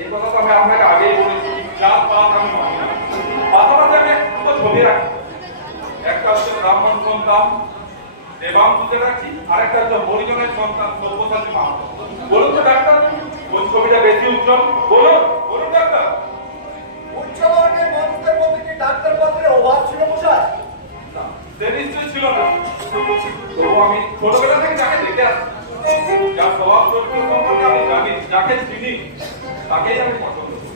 এই কথা তো আমি আপনাকে আগেই বলেছি, জাত পাত আমি মানি না। পাশাপাশি আমি দুটো ছবি রাখি, একটা হচ্ছে ব্রাহ্মণ সন্তান দেবাংশুকে রাখি, আরেকটা হচ্ছে হরিজনের সন্তান সব্যসাচী মাহাতো। বলুন তো ডাক্তার, কোন ছবিটা বেশি উজ্জ্বল? বলুন বলুন ডাক্তার। উচ্চবর্ণের মানুষদের মধ্যে কি ডাক্তার পাত্রের অভাব ছিল বোঝায়? না, সে নিশ্চয়ই ছিল না। তবু আমি ছোটবেলা থেকে যাকে দেখে আসছি, যার স্বভাব চরিত্র সম্পর্কে আমি জানি, আমি যাকে চিনি তাকেই আমি পছন্দ করি।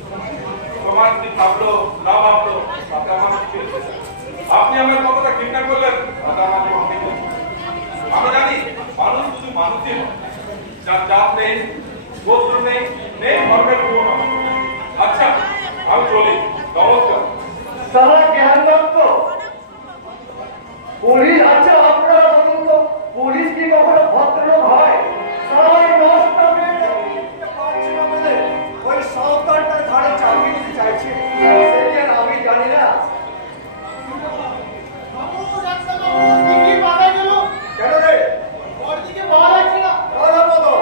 সমাজ কি ভাবলো না ভাবলো তাতে আমার কি এসেছে? আপনি আমার কতটা ঘৃণা করলেন তাতে আমার কি অনেক কিছু। আমি জানি মানুষ শুধু মানুষই নয়, যার জাত নেই, গোত্র নেই, নেই ধর্মের কোনো। আচ্ছা আমি চলি, নমস্কার। সারা জ্ঞান দত্ত পুলিশ, আচ্ছা আপনারা বলুন তো, পুলিশ কি কখনো ভদ্রলোক হয়? সবাই নষ্ট পারছে না বলে ওই সরকারটার ঘাড়ে চাকরি দিতে চাইছে, সেটি আর আমি জানি না। কেন রে? দাদা বলো।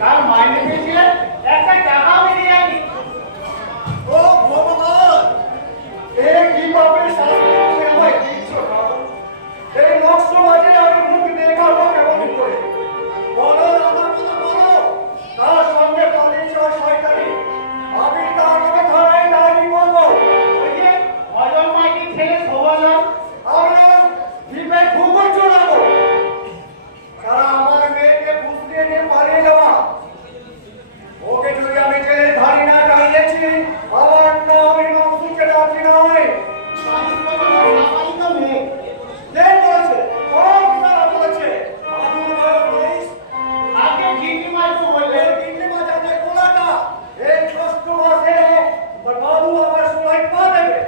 তার মাইনে পেয়েছিলেন, একটা টাকাও বেরিয়ে যায়নি। ও ভগবান, এ কি পাপের শাস্তি তুমি আমায় দিচ্ছ বাবা? এই নকশবাজে আমি মুখ দেখাবো কেমন করে? বলো রাধা, বলো তার সঙ্গে পালিয়েছে ওই শয়তানি। আমি তার নামে থানায় ডায়েরি করবো। ওই যে অজয় মাইতির ছেলে শোভনলাল, আমি ওর জিপে ঘুঘুর চড়াবো। তারা আমার মেয়েকে ফুসলিয়ে নিয়ে পালিয়ে যাওয়া। ওকে যদি আমি জেলের ধারি না টানিয়েছি, আমার নাম আমি নকশুকে ডাকি নয়। সাবালিত মেয়ে। কে বলেছে? কোন তারা বলেছে? মাদুর বয়স বলিস? আগে ঘিটি মারতো বললে। এই কিন্নি মাজাতে কোলাটা, এই কষ্ট বসে, মাদু আমার সময় পা দেবে।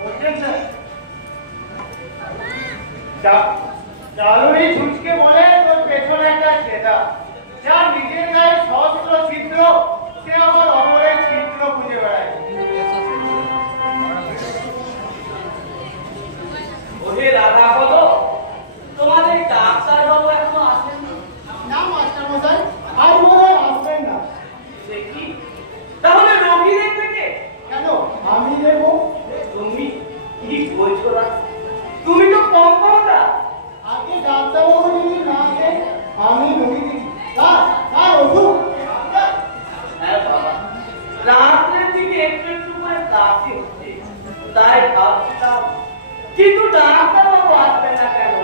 বলছেন স্যার? চালুই ছুটকে বলে তোর পেছনে একটা ছেদা, যা নিজের গায়ে সহস্র ছিদ্র, সে আবার অপরের ছিদ্র খুঁজে বেড়ায়। ওহে রাধা বলো, তোমাদের ডাক্তার বাবু এখনো আসেননি? না মাস্টার মশাই, আজ বোধহয় আসবেন না। সে কি? তাহলে রোগী দেখবে কে? কেন আমি দেবো? তুমি কি বলছো না? তুমি তো কম্পাউন্ডার। আগে ডাক্তারবাবু যদি না আসে আমি রোগী দেখি। স্যার ওষুধ। হ্যাঁ বাবা, রাত্রের দিকে একটু একটু করে কাশি হচ্ছে, তাই ভাবছিলাম, কিন্তু ডাক্তার বাবু আসবে না কেন?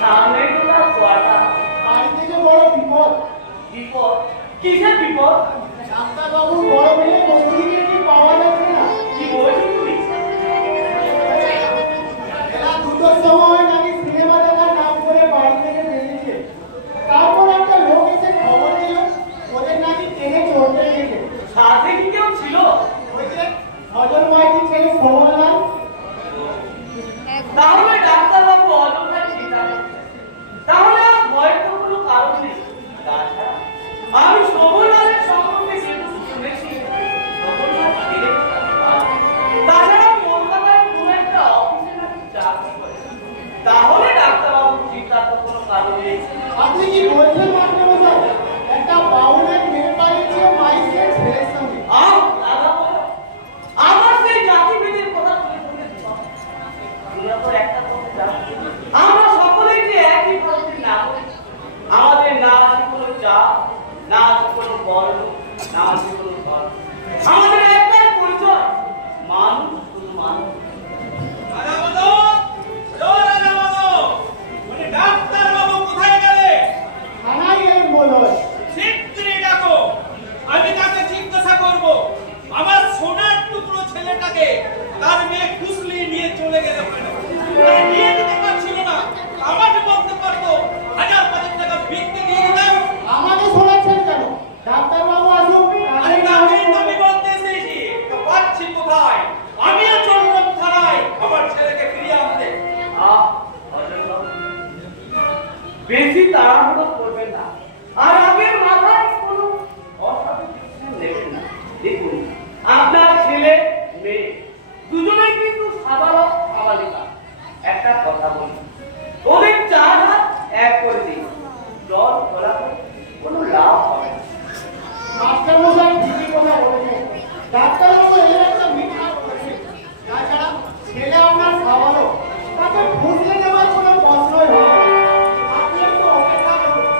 সামনে তো তার কোয়ার্টার। বাড়ি থেকে বড় বিপদ। বিপদ? কিসের বিপদ? ডাক্তারবাবু বড় মেয়ে মজুরিকে কি পাওয়া যাচ্ছে না। কি বলছো তুমি? বেলা 2টোর সময় নাকি সিনেমা দেখার নাম করে বাড়ি থেকে বেরিয়েছে। তারপর একটা লোক এসে খবর দিল ওদের নাকি ট্রেনে চড়তে গেছে। সাথে কি কেউ ছিল? ওই যে অজয় মাইতির ছেলে শোভনলাল। তাহলে ডাক্তার বাবু অযথাই চিন্তা করছেন। তাহলে আর ভয়ের তো কোনো কারণ নেই। তাছাড়া আমি শোভনলালের সম্পর্কে যেটুকু শুনেছি, শোভনলাল ছিলেন ডাক্তার। তাছাড়া কলকাতায় কোনো একটা অফিসে নাকি চাকরি করে। তাহলে ডাক্তার বাবু চিন্তার তো কোনো কারণ নেই। আপনি কি বলছেন মাস্টার মশাই? একটা বাউলের মেয়ে পালিয়েছে মাইকের ছেলের সঙ্গে। দাদা বলো, আমার সেই জাতিভেদের কথা তুলে ধরে দিও। তোমরা তো একটা কথা জানো, আমরা সকলেই যে একই ভারতের নাগরিক। আমাদের না আছে কোনো জাত, না আছে কোনো বর্ণ, না আছে কোনো ধর্ম। আমাদের একটাই পরিচয়, মানুষ, শুধু মানুষ। ডাক্তার বাবু কোথায় গেলে? থানায় গেলেন বলো। শিগগিরই ডাকো, আমি তাকে জিজ্ঞাসা করব আমার সোনার টুকরো ছেলেটাকে তার মেয়ে খুশলি নিয়ে চলে গেল কেন? তারা নিয়ে যেতে পারছিল না, আমাকে বলতে পারতো 1000-5,000 টাকা ভিক্ষে দিয়ে দাও। আমাকে শোনাচ্ছেন কেন? ডাক্তার বাবু আসুক। আরে তাকেই তো আমি বলতে এসেছি, তো পাচ্ছি কোথায়? আমিও চললাম থানায় আমার ছেলেকে ফিরিয়ে আনতে। অজয় বাবু, বেশি তাড়াহুড়ো করবেন না, আর আগের মাথায় কোনো অস্বাভাবিক decision নেবেন না। দেখুন, আপনার ছেলে মেয়ে দুজনেই কিন্তু সাবালক সাবালিকা। একটা কথা বলি, ওদের 4 হাত এক করে দিন, জল ধরা কোনো লাভ হবে না। মাস্টার মশাই ঠিকই কথা বলেছেন। ডাক্তার বাবু এর একটা মিথ্যা করেছে। তাছাড়া ছেলে আপনার সাবালক, তাকে ফুসলে নেওয়ার কোনো প্রশ্নই হয় না। আপনি একটু অপেক্ষা করুন।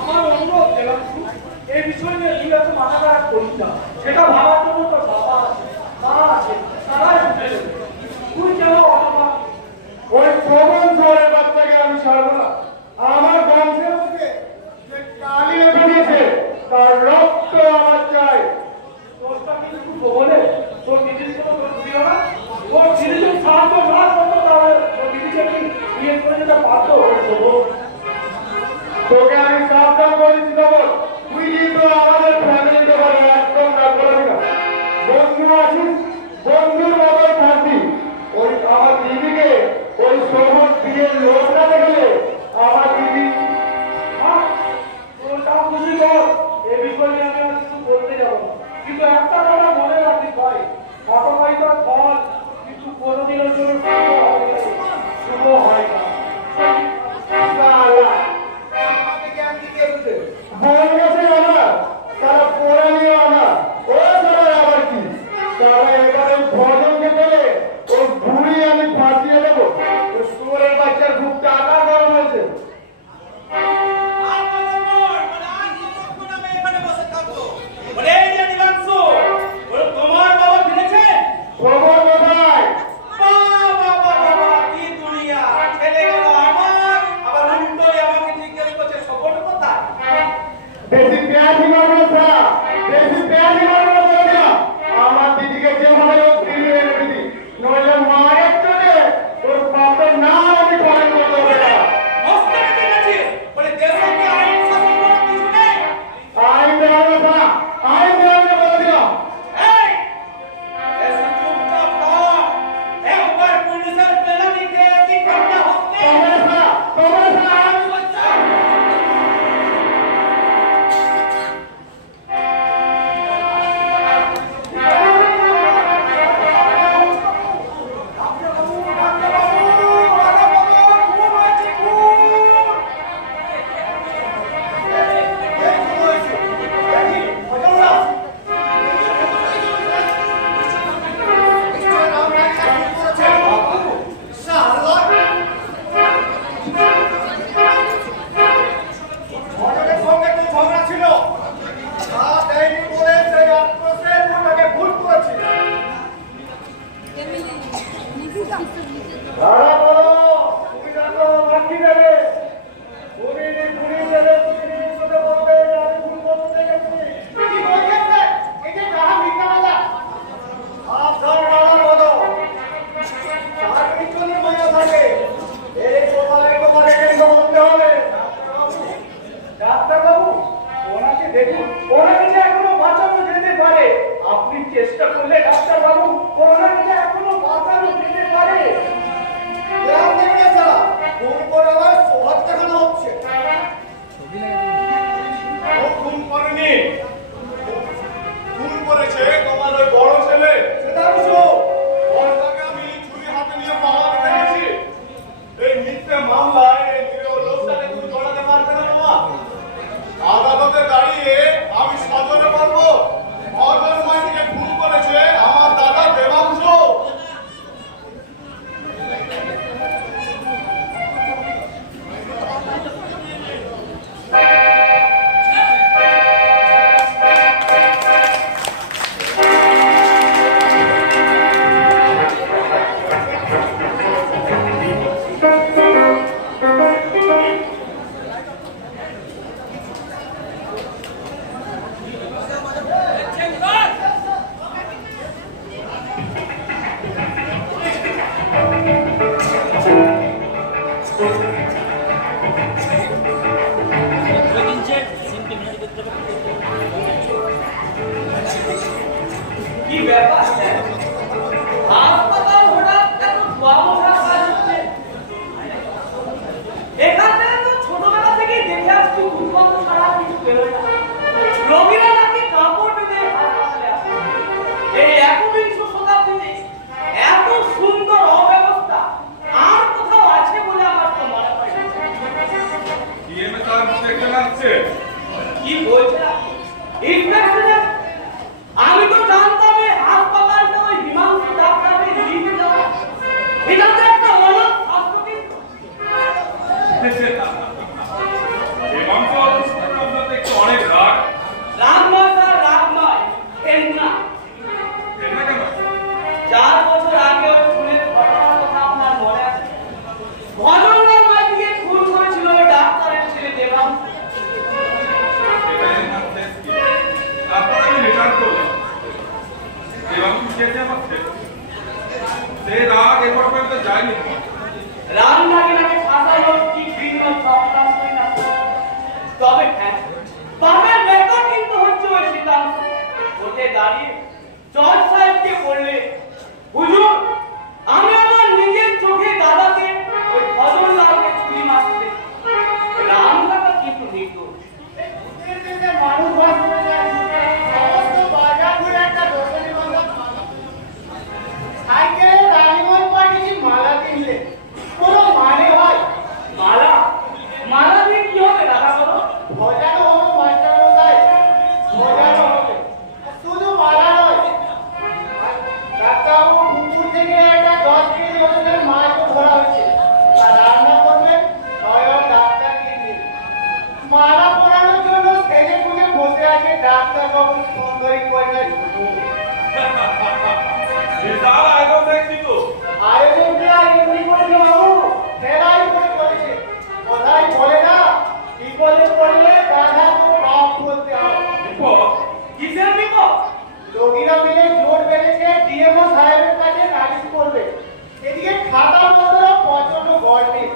আমার অনুরোধ দেবাংশু, এই বিষয় নিয়ে তুই এত মাথা খারাপ করিস না। সেটা ভাবার জন্য তোর বাবা আছে, মা আছে, তারাই বুঝে নেবে। তুই কেন অপমান? ওই প্রবল ঝড়ের বাচ্চাকে আমি ছাড়বো না। আমার বংশের মধ্যে যে কালি লেগে দিয়েছে তার রক্ত আমার চাই। তোরটা কিন্তু খুব বলে, তোর দিদির কোনো দোষ ছিল না। তোর দিদি যদি সাহায্য না করতো তাহলে তোর দিদিকে কি বিয়ে করে যেতে পারতো? তোকে আমি সাবধান করেছি তখন, তুই কিন্তু আমাদের ফ্যামিলির ব্যাপারে একদম না করবি না। বন্ধু আছিস, বন্ধুর মতন থাকবি। ওই আমার দিদিকে ওই শহর বিয়ের লোকটা দেখলে আমার দিদি তোরটাও খুশি কর, এ বিষয় নিয়ে আমি আর কিছু বলতে যাবো না। কিন্তু একটা কথা মনে রাখবি ভাই, হতবাহিতার ফল কিন্তু কোনোদিনের জন্য শুভ হয় না। বল গেছে আমার, তারা পড়ে নিও আমার। ও তারা আবার কি, তারা এবারে ভজনকে পেলে ওই বুড়ি আমি ফাঁসিয়ে দেবো। ওই শুয়োরের বাচ্চার খুব টাকা গরম হয়েছে। আর কতক্ষণ? মানে আর কতক্ষণ আমি এখানে বসে থাকবো? বলে এই যে দিবাংশু, বলে তোমার বাবা ফিরেছেন? খবর কোথায়? বাবা, কি দুনিয়া! ছেলে গেল আমার, আবার উল্টোই আমাকে জিজ্ঞেস করছে সবর কোথায়? বেশি পেঁয়াজি মারবো না, বেশি পেঁয়াজি মারবো না বলে দিলাম। আমার দিদিকে যেভাবে হোক ফিরিয়ে এনে দিবি, নইলে মায়ের চলে তোর বাপের নাম আমি পালন করতে হবে না। মস্তানি দেখেছি, বলে দেশে কি আইন শাসন করার কিছু নেই? আইন দেওয়ার কথা, আইন দেওয়ার কথা বলে দিলাম। এই, এসে চুপচাপ থাক। একবার পুলিশের পেলানি খেয়ে কি ঘটনা হচ্ছে? তোমার সারা আমি ভজনের সঙ্গে তো ঝগড়া ছিল, তা দেয়নি বলে সেই আক্রোশে তোমাকে ভুল করেছি। দাঁড়া বলো, তুমি জানো বাকি দেবে। পুরি দেবে, তুমি সাথে বলবে যে আমি ভুল করতে দেখেছি। কি বলছে? এই যে যাহা মিথ্যা কথা, আপনার বাড়া বলো। তার পিছনে মায়া থাকে। এই কোথায় তোমার এখানে বলতে হবে। ডাক্তারবাবু, ওনাকে দেখুন, ওনাকে যে এখনো বাঁচানো যেতে পারে। আপনি চেষ্টা করলে ডাক্তারবাবু ওনাকে যে এখনো বাঁচানো যেতে পারে। গ্রাম থেকে গেছে, খুন করে আবার সহজ দেখানো হচ্ছে। ও খুন করেনি, খুন করেছে তোমার ওই বড় ছেলে। সেটা বুঝো। ওর তাকে আমি ছুরি হাতে নিয়ে পাওয়াতে দেখেছি। এই মিথ্যে মামলায় এই নিরীহ লোকটাকে তুমি জড়াতে পারবে না বাবা। আদালতে দাঁড়িয়ে আমি সজনে বলবো অজন মাইতিকে খুন করেছে আমার দাদা দেবাংশু। কি ব্যাপার? হাসপাতাল হঠাৎ এত ধোঁয়ামোছা কাজ হচ্ছে। এখান থেকে তো ছোটবেলা থেকেই দেখে আসছি দুর্গন্ধ ছাড়া কিছু বেরোয় না। রোগীরা নাকি কাপড় বেঁধে হাসপাতালে আসে। এই একবিংশ শতাব্দীতে এত সুন্দর অব্যবস্থা আর কোথাও আছে বলে আমার তো মনে হয় না। ডিএমএ তার দেখতে লাগছে। কি বলছেন আপনি? ইনফেকশন? আমি তো জানতাম এই হাসপাতাল খেতে আমার শেষ। সেই রাগ এবার পর্যন্ত যায়নি তোমার। রান্নাকে ফাঁসালো কি ভিন্ন সপ্তাহ না। তবে হ্যাঁ, বাপের বেতন কিন্তু হচ্ছে ওই সিদ্ধান্ত। ওতে দাঁড়িয়ে জজ সাহেবকে বললে, হুজুর, আমি আমার নিজের চোখে দাদাকে ওই ফজললালকে ছুরি মারতে দেখি। রামদাদা কিন্তু নির্দোষ। মানুষ বাস করে যায়, সমস্ত বাজার ঘুরে একটা দোকানি বাজার সাইকেলে রানীগঞ্জ পাঠিয়ে মালা কিনলে কোনো মানে হয়? মালা মালা দিয়ে কি হবে দাদা বলো? ভজানো হবে মাস্টার মশাই, ভজানো হবে। শুধু মালা নয়, ডাক্তারবাবু পুকুর থেকে একটা 10 কেজি ওজনের মাছও ধরা হয়েছে। আর রান্না করবে স্বয়ং ডাক্তার কিনে। মালা পরানোর জন্য ছেলে পুলে বসে আছে ডাক্তারবাবু সুন্দরী কন্যা ঝুমু। বিশাল আয়োজন দেখছি তো। আয়োজনকে আর এমনি করেছে বাবু, খেলাই করে করেছে। কোথায় বলে না, বিপদে পড়লে গাধা তো বাপ বলতে হয়। বিপদ? কিসের বিপদ? রোগীরা মিলে জোর বেড়েছে, ডিএমও সাহেবের কাছে নালিশ করবে। এদিকে খাতার মধ্যে প্রচন্ড গরমিল।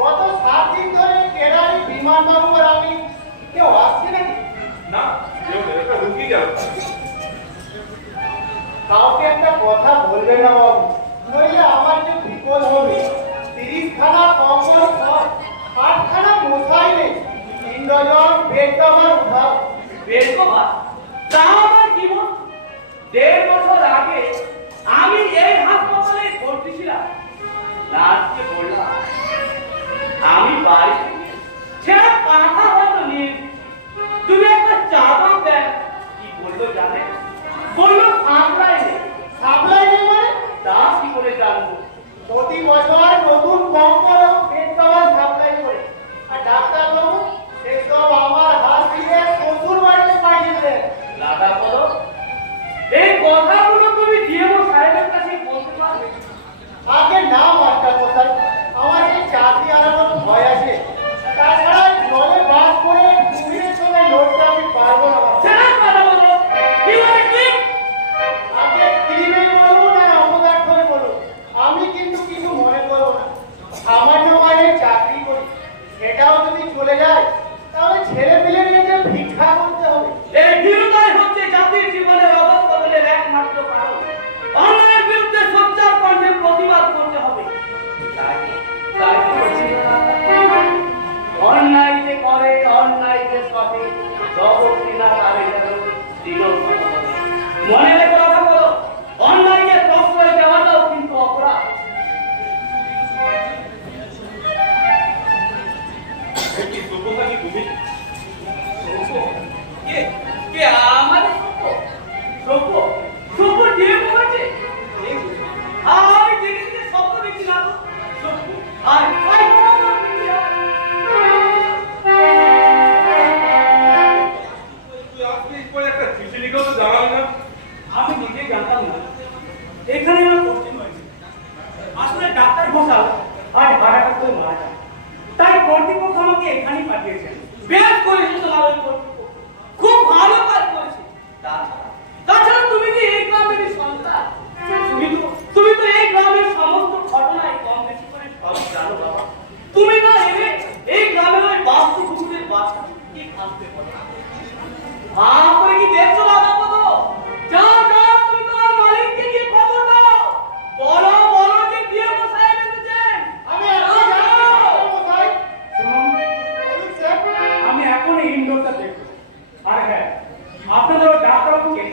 গত 7 দিন ধরে কেরানি বিমানবাবু আর আমি কেউ আসছে নাকি? না, কেউ নেই, একটা রুগী গেল। কাউকে একটা কথা বলবে না বাবু, নইলে আমার যে বিপদ হবে। 30 খানা কম্বল খড়, 8 খানা মশাই নেই, 3 ডজন বেড আমার উঠাও। বের করা তা আমার জীবন। 1.5 বছর আগে আমি এই হাসপাতালে ভর্তি ছিলাম। নার্সকে বললাম আমি বাড়ি থেকে ছেড়ে পাখা হয়তো নিয়ে তুমি একটা চাদর দেন। কি বললো জানে? বললো সাপ্লাই নেই। সাপ্লাই নেই মানে? তা কি করে জানবো? প্রতি বছর নতুন কম্বল ও বেড কভার সাপ্লাই করে। আর ডাক্তারবাবু সেসব আমার হাত দিয়ে শ্বশুর বাড়িতে পাঠিয়ে দেন। দাদা বলো, এই কথাগুলো তুমি ডিএমও সাহেবের কাছে বলতে পারবে? আগে না মাস্টার মশাই, আমার এই চাকরি হারানোর ভয় আছে। তাছাড়া জলে বাস করে কুমিরের সঙ্গে লড়তে আমি পারবো না। সেটা কথা বলো। কি বলে কি? আগে ক্রিমে বলুন আর অপদার্থে বলুন, আমি কিন্তু কিছু মনে করবো না। সামান্য মায়ের চাকরি করি, সেটাও যদি চলে যায় তাহলে ছেলে পেলে নিয়ে যে ভিক্ষা করতে হবে। এই বিরোধাই হচ্ছে জাতির জীবনের অবস্থনের একমাত্র কারণ। অন্যায়ের বিরুদ্ধে সোচ্চার কণ্ঠে প্রতিবাদ করতে হবে। তাই বলছি, অন্যায় যে করে, অন্যায় যে সহে, জগৎ কিনা তারে যেন দৃঢ় কথা বলে। মনে রেখে কথা বলো, অন্যায়কে প্রশ্রয় দেওয়াটাও কিন্তু অপরাধ। কি সুপোষা কি তুমি? কে কে আমাদের সভ্য সভ্য দিয়ে বলেছে। আমি দেখে দেখে সভ্য দেখছি না তো। সভ্য আর তুই আজকে পরে একটা চিঠি লিখেও তো জানালি না। আমি নিজে জানতাম না এখানে আমার পোস্টিং হয়েছে। আসলে ডাক্তার ঘোষাল আর ভাড়া করতে মারা যায়, তাই কর্তৃপক্ষ আমাকে এখানেই পাঠিয়েছেন। বেশ করেছে তোমার ওই কর্তৃপক্ষ, খুব ভালো কাজ করেছে। তাছাড়া তুমি কি এই গ্রামেরই সন্তান? তুমি তো এই গ্রামের সমস্ত ঘটনায় কম বেশি করে সব জানো বাবা। তুমি না এলে এই গ্রামের ওই বাস্তু কুকুরের বাচ্চা কি খাতে পারে? আপনি কি দেখছো দাদা বলো? যাও যাও, তুমি তোমার মালিককে গিয়ে খবর দাও। বলো বলো যে ডিএমও সাহেব এসেছেন। আমি এখন যাবো মশাই। শুনুন, বলুন স্যার। আমি এখন এই ইনডোরটা দেখব। আর হ্যাঁ, আপনাদের ওই ডাক্তারবাবুকে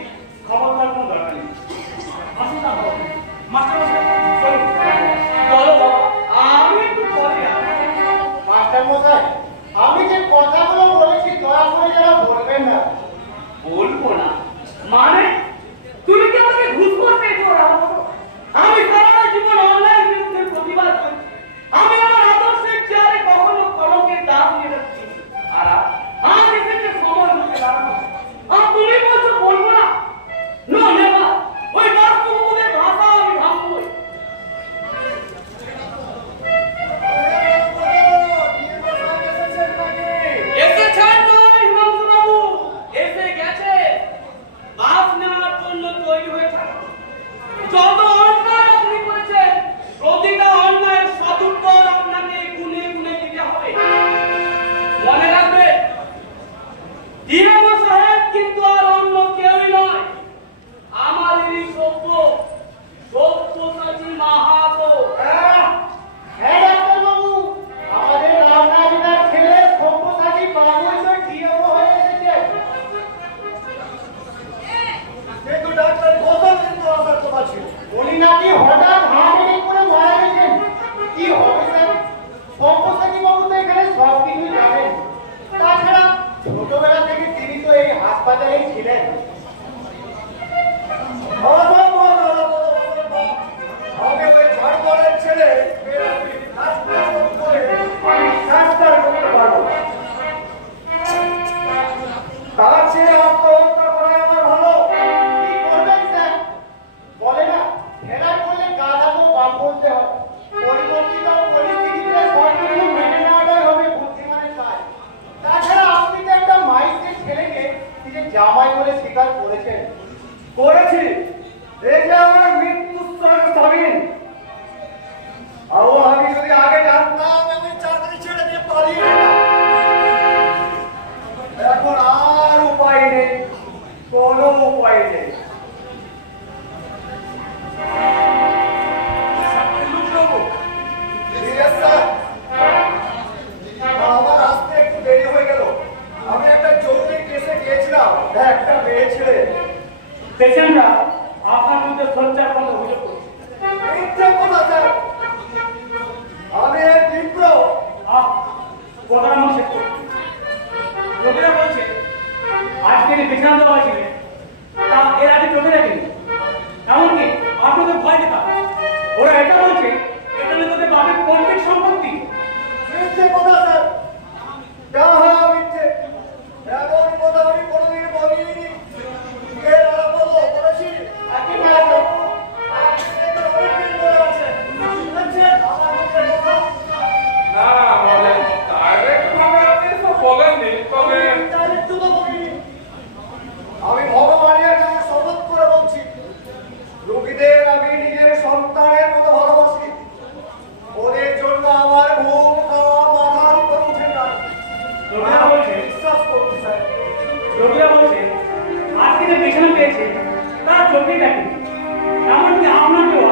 এমনকি আপনাকেও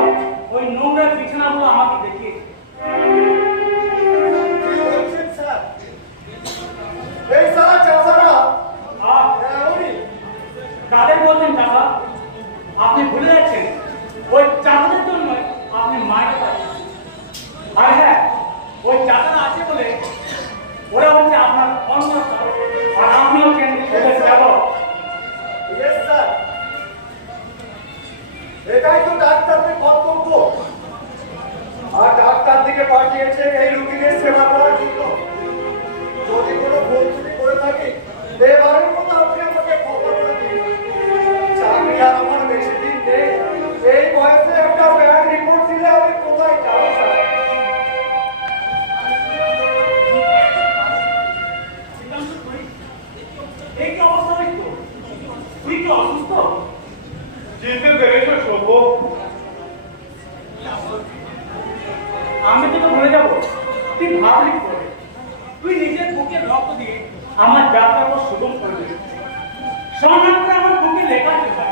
ওই নোংরা বিছানাগুলো আমাকে দেখিয়ে কি বলছেন স্যার? এই সারা চাষারা এমনই। কাদের বলছেন চাষা? আপনি ভুলে যাচ্ছেন ওই চাষাদের জন্য আপনি মায়ের পাচ্ছেন। আর হ্যাঁ, ওই চাষারা আছে বলে ওরা হচ্ছে আপনার অন্য, আর আপনি হচ্ছেন ওদের ব্যবহার। Yes, sir. এটাই তো ডাক্তারদের কর্তব্য। আর ডাক্তার দিকে পাঠিয়েছে এই রোগীদের সেবা করার জন্য। যদি কোনো ভুল ত্রুটি করে থাকি, এবারের মতো আপনি আমাকে ক্ষমা করে দিন। চাকরি আর আমার বেশি দিন নেই। এই বয়সে একটা ব্যাড রিপোর্ট দিলে আমি কোথায় যাবো স্যার? এই কি অবস্থা দেখতো? তুই কি অসুস্থ? জিতে পেরেছো সভ্য। আমি তোকে ভুলে যাবো? তুই ভাবলি কি করে? তুই নিজের বুকের রক্ত দিয়ে আমার যাত্রাকে সুগম করে দিবি। সম্মান করে আমার বুকে লেখা আছে ভাই।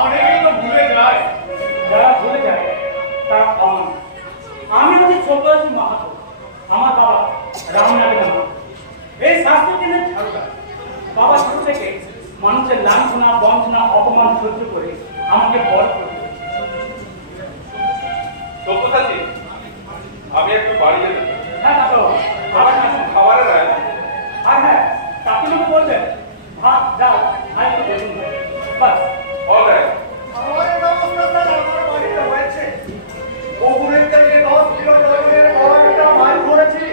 অনেকেই তো ভুলে যায়। যারা ভুলে যায় তারা অমন। আমি হচ্ছি ছোটরাজি মাহাতো। আমার বাবা রামনাথের নাম। এই স্বাস্থ্য কেন্দ্রের ঝাড়ুদার। বাবা ছোট থেকে মানুষের লাঞ্ছনা বঞ্চনা অপমান সহ্য করে আমাকে বড় করে দিয়েছে। সব্যসাচী, আমি একটু বাড়ি যেতে চাই। হ্যাঁ দাদা, আমার কিছু খাবারের আয়োজন। আর হ্যাঁ, কাকিমাকে বলবেন ভাত ডাল আর একটু বেগুন ভাজা। বাস। All right. আমার এই ব্যবস্থা স্যার আমার বাড়িতে হয়েছে। পুকুরের থেকে 10 কিলো জলের বড়টা মাছ ধরেছি।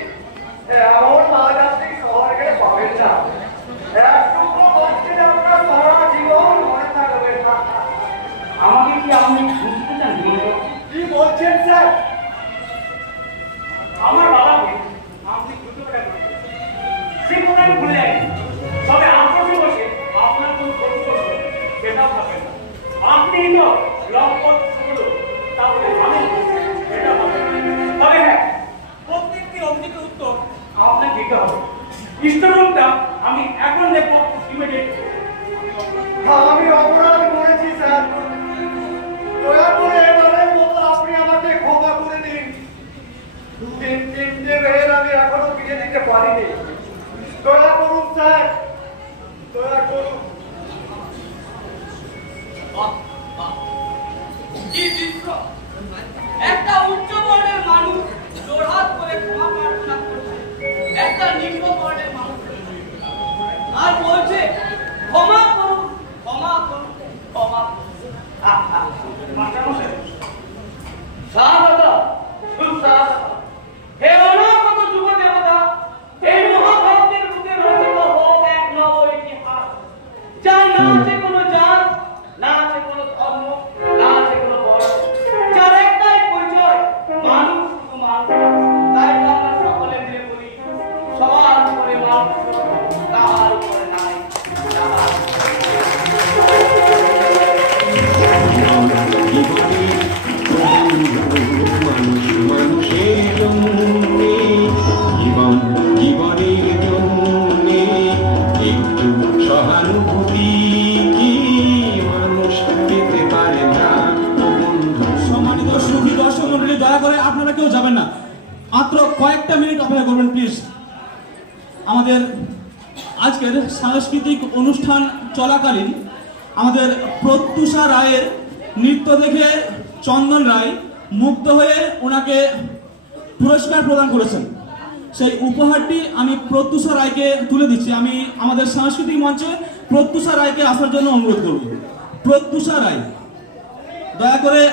এমন মাছ আপনি শহরে পাবেন না। এক টুকরো বস্তিতে আপনার সারা জীবন মনে থাকবে না। আমাকে কি আপনি বুঝতে চান? কি বলছেন স্যার? আমার বাবাকে আপনি দুটো টাকা দিয়েছেন। সে কথা আমি ভুলে যাইনি। তবে আগ্রহে বসে আপনার কোন ক্ষতি করবো সেটাও ভাববেন না। আপনি তো লম্পট শুরু, তাহলে আমি এটা ভাববেন না। তবে হ্যাঁ, প্রত্যেকটি অভিযোগের উত্তর আপনাকে দিতে হবে। ইষ্টরূপটা আমি এখন দেখবো ইমিডিয়েট। আমি অপরাধ করেছি স্যার। দয়া করে এবারের মতো আপনি আমাকে ক্ষমা করে দিন। তিনটে মেয়ের আমি এখনো বিয়ে দিতে পারিনি। দয়া করুন স্যার, দয়া করুন। কি দৃশ্য! একটা উচ্চ বর্ণের মানুষ জোড়হাত করে ক্ষমা প্রার্থনা করছে একটা নিম্ন বর্ণের মানুষ, আর বলছে ক্ষমা করুন, ক্ষমা করুন, ক্ষমা করুন। সাহায্য সুসাহায্য হে অনাগত যুব দেবতা, এই মহাভারতের বুকে রচিত হোক এক নব ইতিহাস, যার না আছে কোনো জাত, না আছে কোনো ধর্ম, না আছে কোনো বর্ণ, যার একটাই পরিচয় মানুষ, শুধু মানুষ। তাই তো আমরা সকলে মিলে বলি সবার উপরে মানুষ, তার উপরে নাই জাত। মানুষের জন্যে জীবনের জন্যে একটু সহানুভূতি কি মানুষ পেতে পারে না? সম্মানিত সুখী দর্শক মন্ডলী, দয়া করে আপনারা কেউ যাবেন না। মাত্র কয়েকটা মিনিট অপেক্ষা করবেন প্লিজ। আমাদের আজকের সাংস্কৃতিক অনুষ্ঠান চলাকালীন আমাদের প্রত্যুষা রায়ের নৃত্য দেখে চন্দন রায় মুগ্ধ হয়ে ওনাকে পুরস্কার প্রদান করেছেন। সেই উপহারটি আমি প্রত্যুষা রায়কে তুলে দিচ্ছি। আমি আমাদের সাংস্কৃতিক মঞ্চে প্রত্যুষা রায়কে আসার জন্য অনুরোধ করব। প্রত্যুষা রায়, দয়া করে